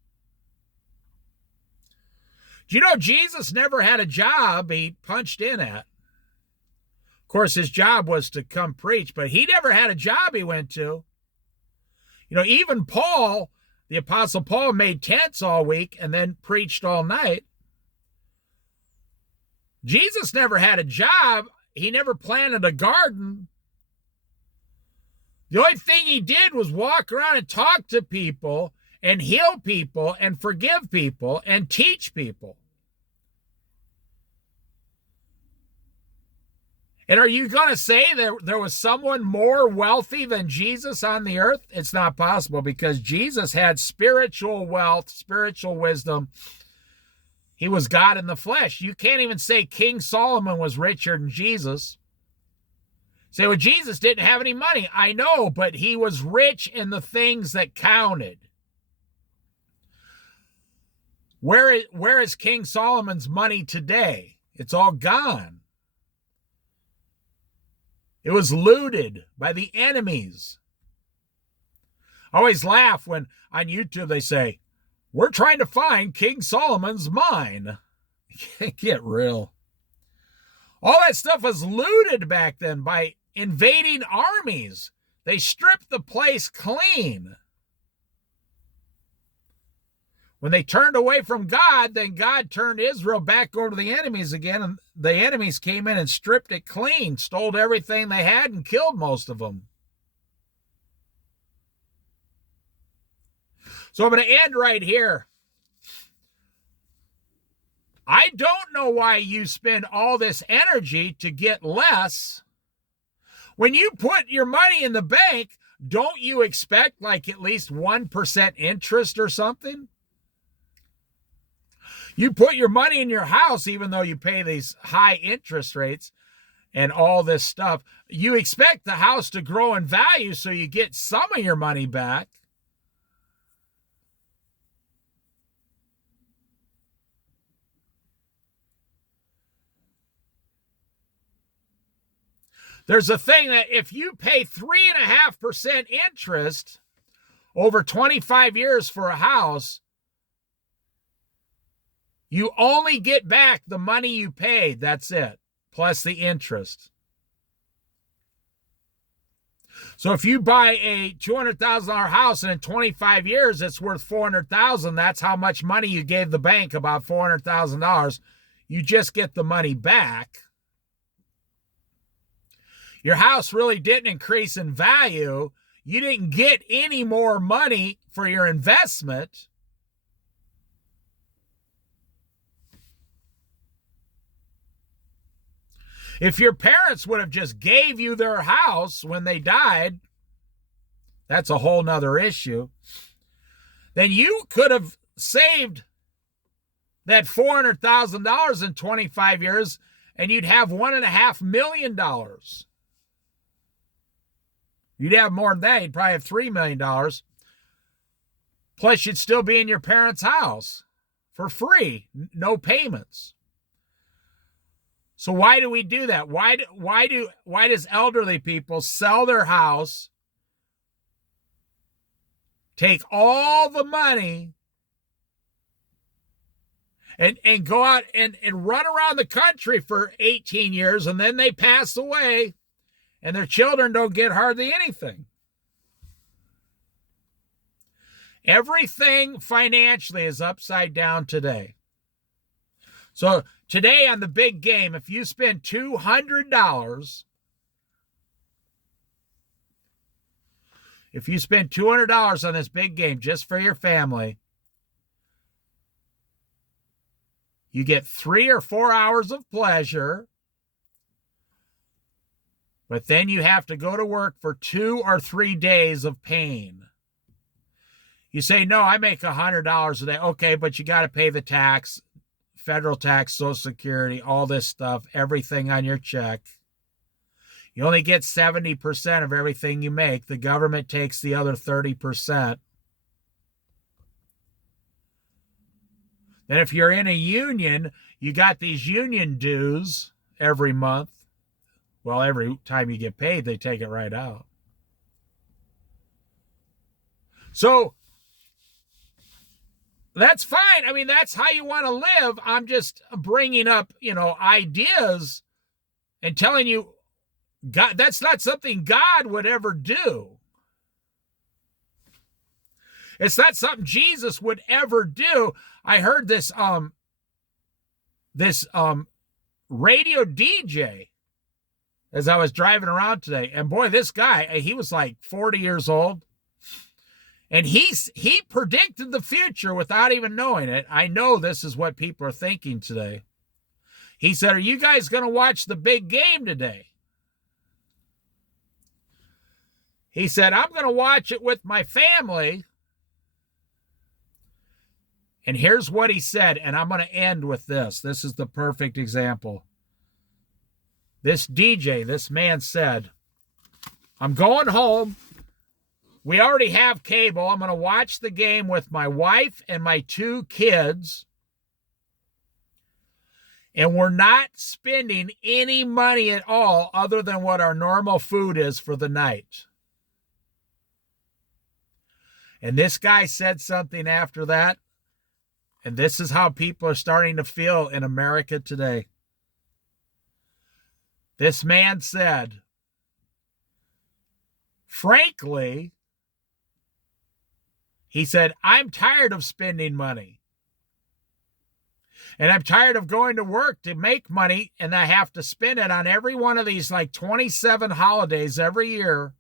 Do you know Jesus never had a job he punched in at? Of course, his job was to come preach, but he never had a job he went to. You know, even Paul, the Apostle Paul, made tents all week and then preached all night. Jesus never had a job. He never planted a garden. The only thing he did was walk around and talk to people and heal people and forgive people and teach people. And are you going to say that there was someone more wealthy than Jesus on the earth? It's not possible, because Jesus had spiritual wealth, spiritual wisdom. He was God in the flesh. You can't even say King Solomon was richer than Jesus. Say, well, Jesus didn't have any money. I know, but he was rich in the things that counted. Where is King Solomon's money today? It's all gone. It was looted by the enemies. I always laugh when on YouTube they say, we're trying to find King Solomon's mine. Get real. All that stuff was looted back then by invading armies. They stripped the place clean. When they turned away from God, then God turned Israel back over to the enemies again, and the enemies came in and stripped it clean, stole everything they had, and killed most of them. So I'm going to end right here. I don't know why you spend all this energy to get less. When you put your money in the bank, don't you expect like at least 1% interest or something? You put your money in your house, even though you pay these high interest rates and all this stuff, you expect the house to grow in value so you get some of your money back. There's a thing that if you pay 3.5% interest over 25 years for a house, you only get back the money you paid. That's it, plus the interest. So if you buy a $200,000 house and in 25 years it's worth $400,000, that's how much money you gave the bank, about $400,000. You just get the money back. Your house really didn't increase in value. You didn't get any more money for your investment. If your parents would have just gave you their house when they died, that's a whole nother issue. Then you could have saved that $400,000 in 25 years and you'd have $1.5 million. You'd have more than that. You'd probably have $3 million. Plus, you'd still be in your parents' house for free, no payments. So why do we do that? Why does elderly people sell their house, take all the money, and go out and run around the country for 18 years, and then they pass away, and their children don't get hardly anything? Everything financially is upside down today. So today on the big game, if you spend $200, on this big game just for your family, you get 3 or 4 hours of pleasure, but then you have to go to work for 2 or 3 days of pain. You say, no, I make $100 a day. Okay, but you got to pay the tax, federal tax, Social Security, all this stuff, everything on your check. You only get 70% of everything you make. The government takes the other 30%. Then if you're in a union, you got these union dues every month. Well, every time you get paid, they take it right out. So that's fine. I mean, that's how you want to live. I'm just bringing up, ideas and telling you, God, that's not something God would ever do. It's not something Jesus would ever do. I heard this radio DJ as I was driving around today. And boy, this guy, he was like 40 years old. And he predicted the future without even knowing it. I know this is what people are thinking today. He said, are you guys going to watch the big game today? He said, I'm going to watch it with my family. And here's what he said, and I'm going to end with this. This is the perfect example. This DJ, this man said, I'm going home. We already have cable. I'm going to watch the game with my wife and my 2 kids. And we're not spending any money at all other than what our normal food is for the night. And this guy said something after that. And this is how people are starting to feel in America today. This man said, frankly, he said, I'm tired of spending money. And I'm tired of going to work to make money, and I have to spend it on every one of these like 27 holidays every year.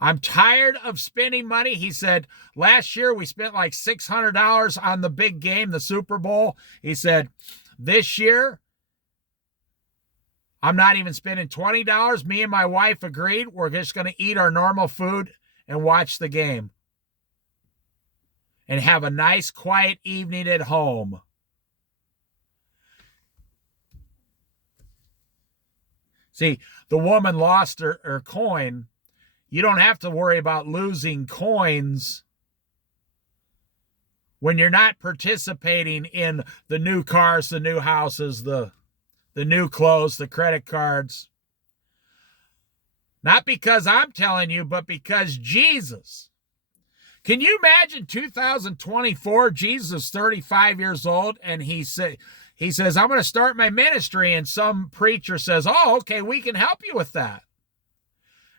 I'm tired of spending money. He said, last year we spent like $600 on the big game, the Super Bowl. He said, this year, I'm not even spending $20. Me and my wife agreed we're just going to eat our normal food and watch the game. And have a nice, quiet evening at home. See, the woman lost her coin. You don't have to worry about losing coins when you're not participating in the new cars, the new houses, the new clothes, the credit cards. Not because I'm telling you, but because Jesus. Can you imagine 2024, Jesus, 35 years old, and he says, I'm going to start my ministry, and some preacher says, oh, okay, we can help you with that.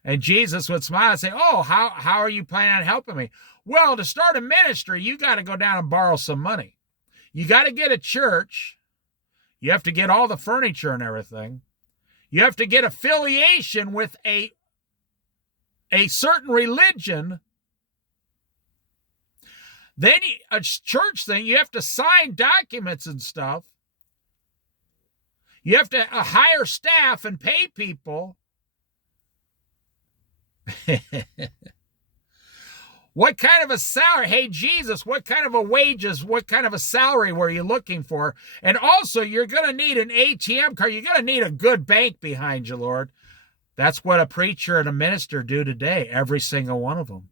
And Jesus would smile and say, oh, how are you planning on helping me? Well, to start a ministry, you got to go down and borrow some money. You got to get a church. You have to get all the furniture and everything. You have to get affiliation with a certain religion. Then a church thing, you have to sign documents and stuff. You have to hire staff and pay people. What kind of a salary? Hey, Jesus, what kind of a wages, what kind of a salary were you looking for? And also, you're going to need an ATM card. You're going to need a good bank behind you, Lord. That's what a preacher and a minister do today, every single one of them.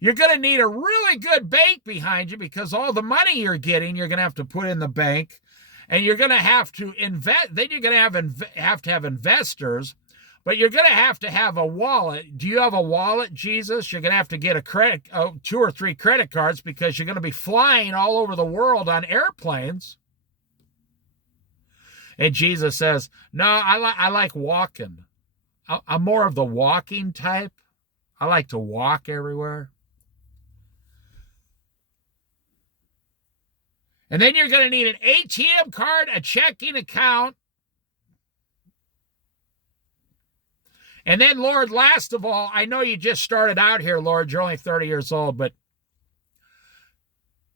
You're going to need a really good bank behind you because all the money you're getting, you're going to have to put in the bank, and you're going to have to invest. Then you're going to have investors, but you're going to have a wallet. Do you have a wallet, Jesus? You're going to have to get 2 or 3 credit cards because you're going to be flying all over the world on airplanes. And Jesus says, no, I like walking. I'm more of the walking type. I like to walk everywhere. And then you're going to need an ATM card, a checking account. And then, Lord, last of all, I know you just started out here, Lord. You're only 30 years old, but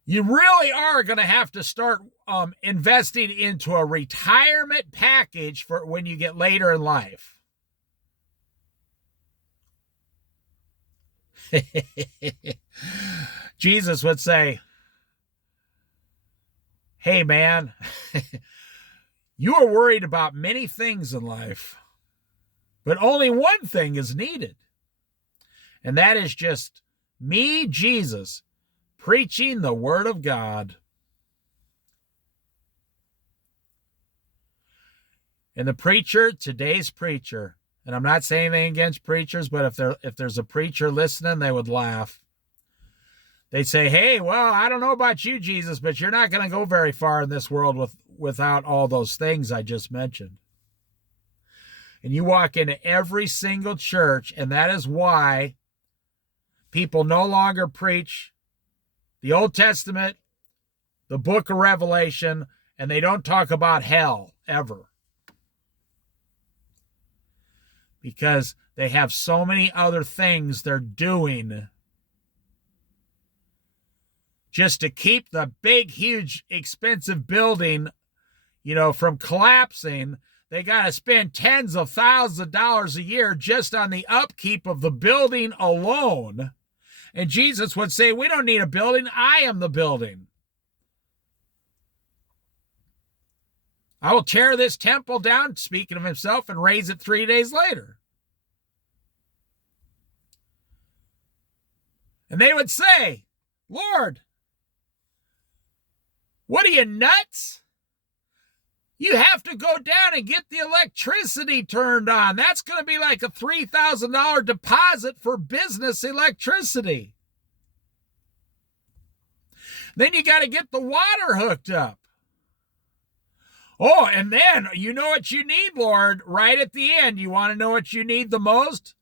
you really are going to have to start investing into a retirement package for when you get later in life. Jesus would say, hey, man, you are worried about many things in life, but only one thing is needed. And that is just me, Jesus, preaching the word of God. And the preacher, today's preacher, and I'm not saying anything against preachers, but if there's a preacher listening, they would laugh. They'd say, hey, well, I don't know about you, Jesus, but you're not going to go very far in this world without all those things I just mentioned. And you walk into every single church, and that is why people no longer preach the Old Testament, the book of Revelation, and they don't talk about hell ever. Because they have so many other things they're doing just to keep the big, huge, expensive building, from collapsing. They got to spend tens of thousands of dollars a year just on the upkeep of the building alone. And Jesus would say, we don't need a building. I am the building. I will tear this temple down, speaking of himself, and raise it 3 days later. And they would say, Lord, what are you, nuts? You have to go down and get the electricity turned on. That's going to be like a $3,000 deposit for business electricity. Then you got to get the water hooked up. Oh, and then you know what you need, Lord, right at the end. You want to know what you need the most?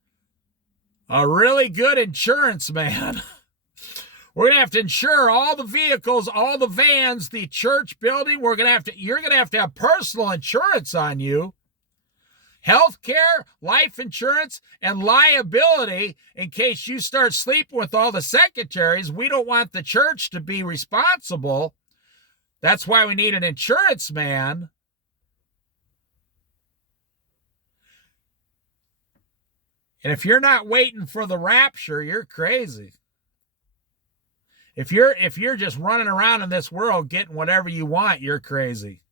A really good insurance man. We're going to have to insure all the vehicles, all the vans, the church building. You're going to have personal insurance on you. Health care, life insurance, and liability in case you start sleeping with all the secretaries. We don't want the church to be responsible. That's why we need an insurance man. And if you're not waiting for the rapture, you're crazy. If you're just running around in this world getting whatever you want, you're crazy.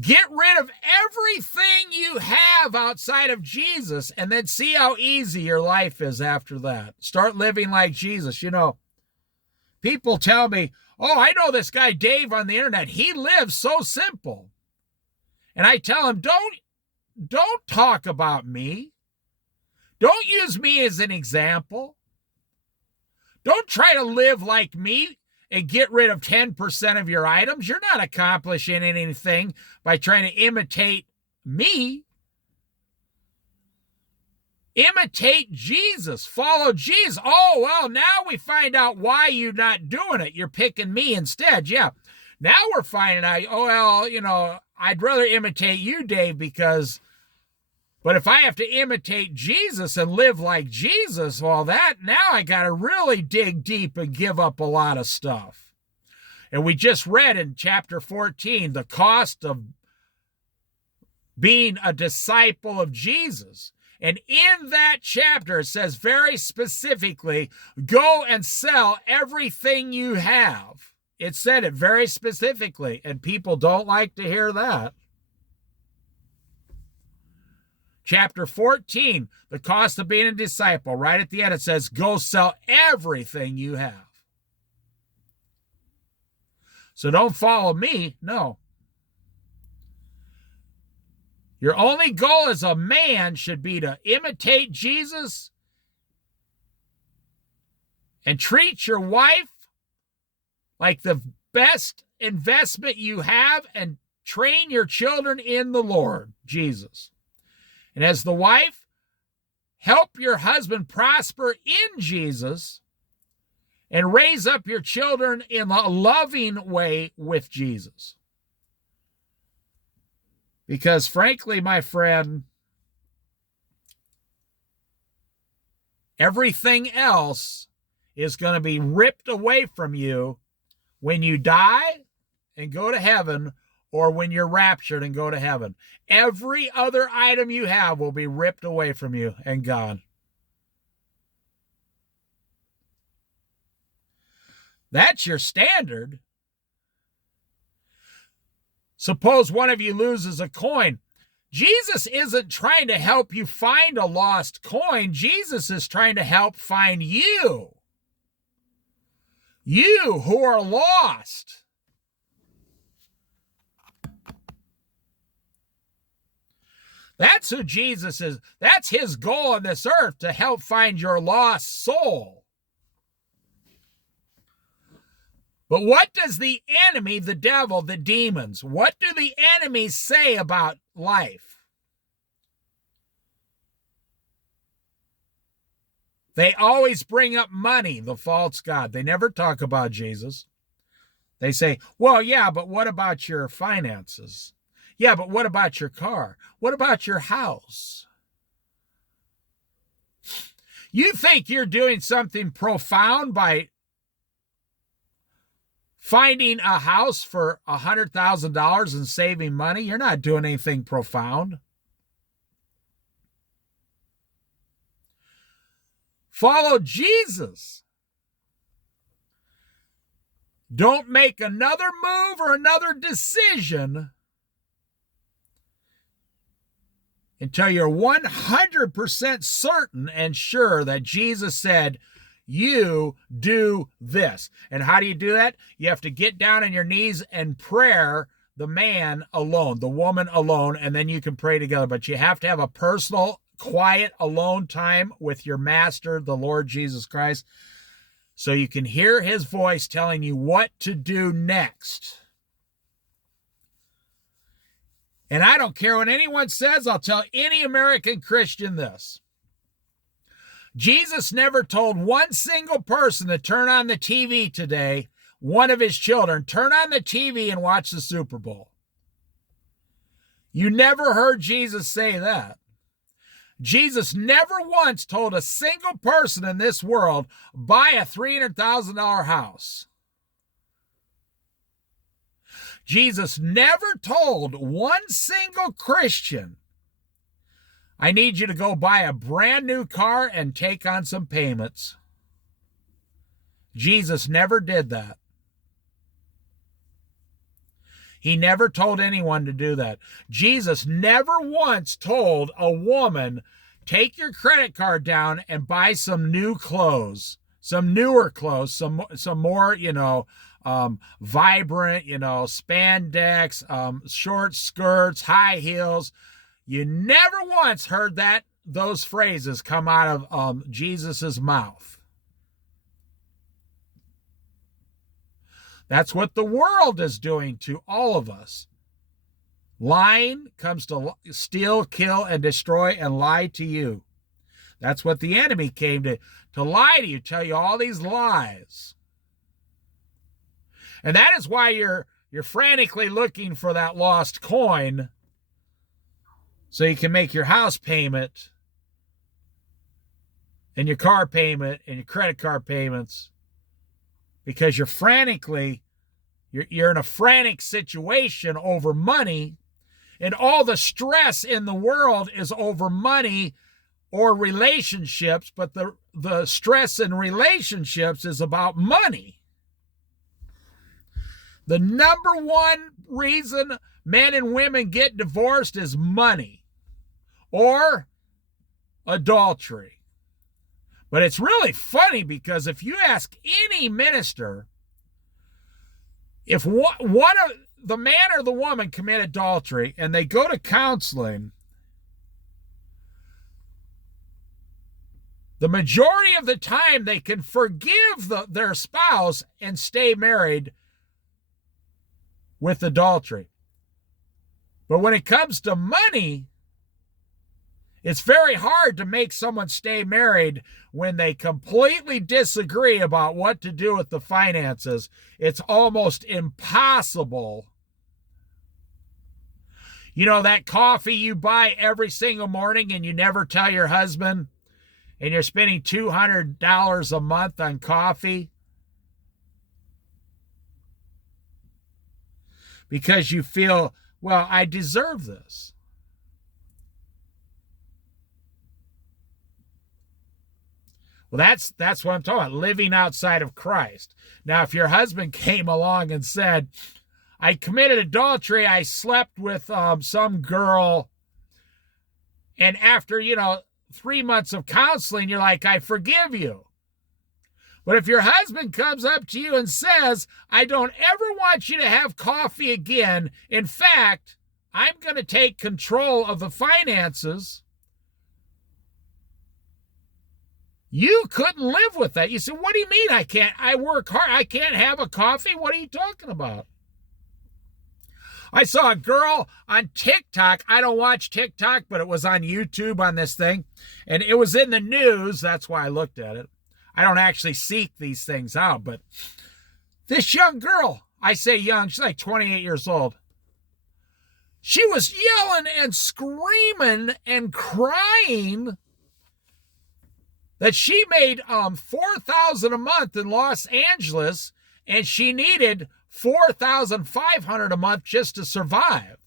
Get rid of everything you have outside of Jesus and then see how easy your life is after that. Start living like Jesus. People tell me, oh, I know this guy Dave on the internet. He lives so simple. And I tell him, don't talk about me. Don't use me as an example. Don't try to live like me and get rid of 10% of your items. You're not accomplishing anything by trying to imitate me. Imitate Jesus. Follow Jesus. Oh, well, now we find out why you're not doing it. You're picking me instead. Yeah. Now we're finding out, oh, well, I'd rather imitate you, Dave, but if I have to imitate Jesus and live like Jesus, well, now I got to really dig deep and give up a lot of stuff. And we just read in chapter 14, the cost of being a disciple of Jesus. And in that chapter, it says very specifically, go and sell everything you have. It said it very specifically, and people don't like to hear that. Chapter 14, the cost of being a disciple. Right at the end, it says, go sell everything you have. So don't follow me, no. Your only goal as a man should be to imitate Jesus and treat your wife like the best investment you have, and train your children in the Lord Jesus. And as the wife, help your husband prosper in Jesus and raise up your children in a loving way with Jesus. Because frankly, my friend, everything else is going to be ripped away from you when you die and go to heaven, or when you're raptured and go to heaven. Every other item you have will be ripped away from you and gone. That's your standard. Suppose one of you loses a coin. Jesus isn't trying to help you find a lost coin. Jesus is trying to help find you. You who are lost. That's who Jesus is. That's his goal on this earth, to help find your lost soul. But what does the enemy, the devil, the demons, what do the enemies say about life? They always bring up money, the false god. They never talk about Jesus. They say, well, yeah, but what about your finances? Yeah, but what about your car? What about your house? You think you're doing something profound by finding a house for $100,000 and saving money? You're not doing anything profound. Follow Jesus. Don't make another move or another decision until you're 100% certain and sure that Jesus said, you do this. And how do you do that? You have to get down on your knees and prayer, the man alone, the woman alone, and then you can pray together. But you have to have a personal, quiet, alone time with your master, the Lord Jesus Christ, so you can hear his voice telling you what to do next. And I don't care what anyone says. I'll tell any American Christian this. Jesus never told one single person to turn on the TV today, one of his children, turn on the TV and watch the Super Bowl. You never heard Jesus say that. Jesus never once told a single person in this world, buy a $300,000 house. Jesus never told one single Christian, I need you to go buy a brand new car and take on some payments. Jesus never did that. He never told anyone to do that. Jesus never once told a woman, take your credit card down and buy some new clothes, some newer clothes, some more, vibrant, spandex, short skirts, high heels. You never once heard those phrases come out of Jesus's mouth. That's what the world is doing to all of us. Lying comes to steal, kill, and destroy, and lie to you. That's what the enemy came to lie to you, tell you all these lies. And that is why you're frantically looking for that lost coin so you can make your house payment and your car payment and your credit card payments, because you're in a frantic situation over money, and all the stress in the world is over money or relationships, but the stress in relationships is about money. The number one reason men and women get divorced is money or adultery. But it's really funny, because if you ask any minister, if one of the man or the woman commit adultery and they go to counseling, the majority of the time they can forgive their spouse and stay married with adultery. But when it comes to money, it's very hard to make someone stay married when they completely disagree about what to do with the finances. It's almost impossible. You know, that coffee you buy every single morning and you never tell your husband, and you're spending $200 a month on coffee because you feel, well, I deserve this. Well, that's what I'm talking about, living outside of Christ. Now, if your husband came along and said, I committed adultery, I slept with some girl, and after, 3 months of counseling, you're like, I forgive you. But if your husband comes up to you and says, I don't ever want you to have coffee again, in fact, I'm going to take control of the finances, you couldn't live with that. You say, what do you mean I work hard, I can't have a coffee? What are you talking about? I saw a girl on TikTok. I don't watch TikTok, but it was on YouTube on this thing. And it was in the news. That's why I looked at it. I don't actually seek these things out. But this young girl, I say young, she's like 28 years old. She was yelling and screaming and crying that she made $4,000 a month in Los Angeles, and she needed $4,500 a month just to survive.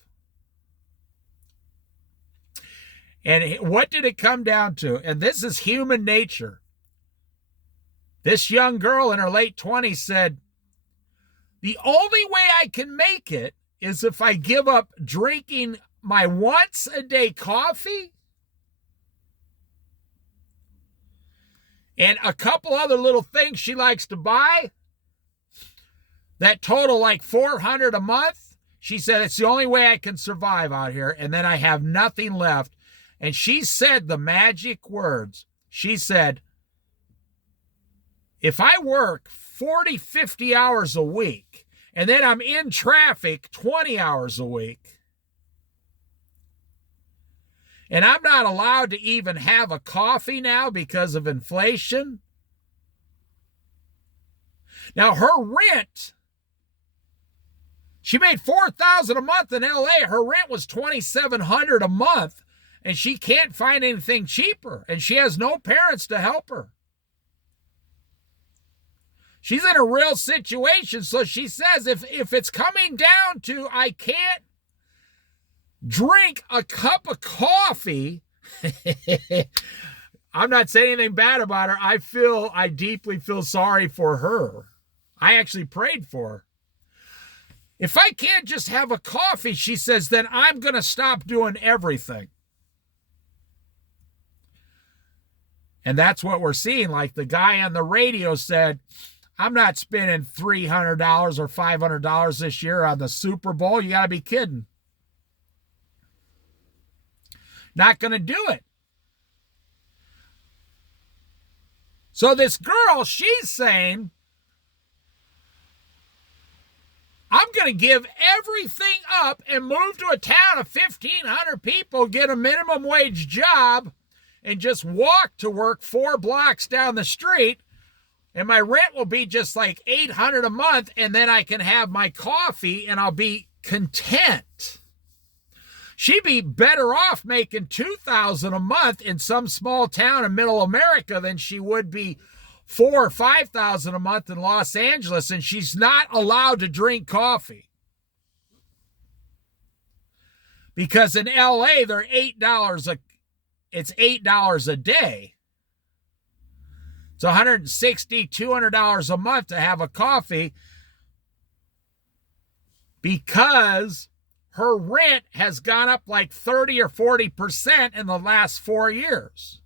And what did it come down to? And this is human nature. This young girl in her late 20s said, the only way I can make it is if I give up drinking my once a day coffee and a couple other little things she likes to buy that total like $400 a month. She said, it's the only way I can survive out here, and then I have nothing left. And she said the magic words. She said, if I work 40, 50 hours a week, and then I'm in traffic 20 hours a week, and I'm not allowed to even have a coffee now because of inflation. Now, her rent, she made $4,000 a month in LA. Her rent was $2,700 a month, and she can't find anything cheaper, and she has no parents to help her. She's in a real situation, so she says if it's coming down to I can't drink a cup of coffee, I'm not saying anything bad about her. I deeply feel sorry for her. I actually prayed for her. If I can't just have a coffee, she says, then I'm going to stop doing everything. And that's what we're seeing. Like the guy on the radio said, I'm not spending $300 or $500 this year on the Super Bowl. You got to be kidding. Not going to do it. So this girl, she's saying, I'm going to give everything up and move to a town of 1,500 people, get a minimum wage job, and just walk to work 4 blocks down the street. And my rent will be just like $800 a month, and then I can have my coffee and I'll be content. She'd be better off making $2,000 a month in some small town in middle America than she would be $4,000 or $5,000 a month in Los Angeles, and she's not allowed to drink coffee. Because in LA, they're it's $8 a day. It's $160, $200 a month to have a coffee because her rent has gone up like 30 or 40% in the last 4 years.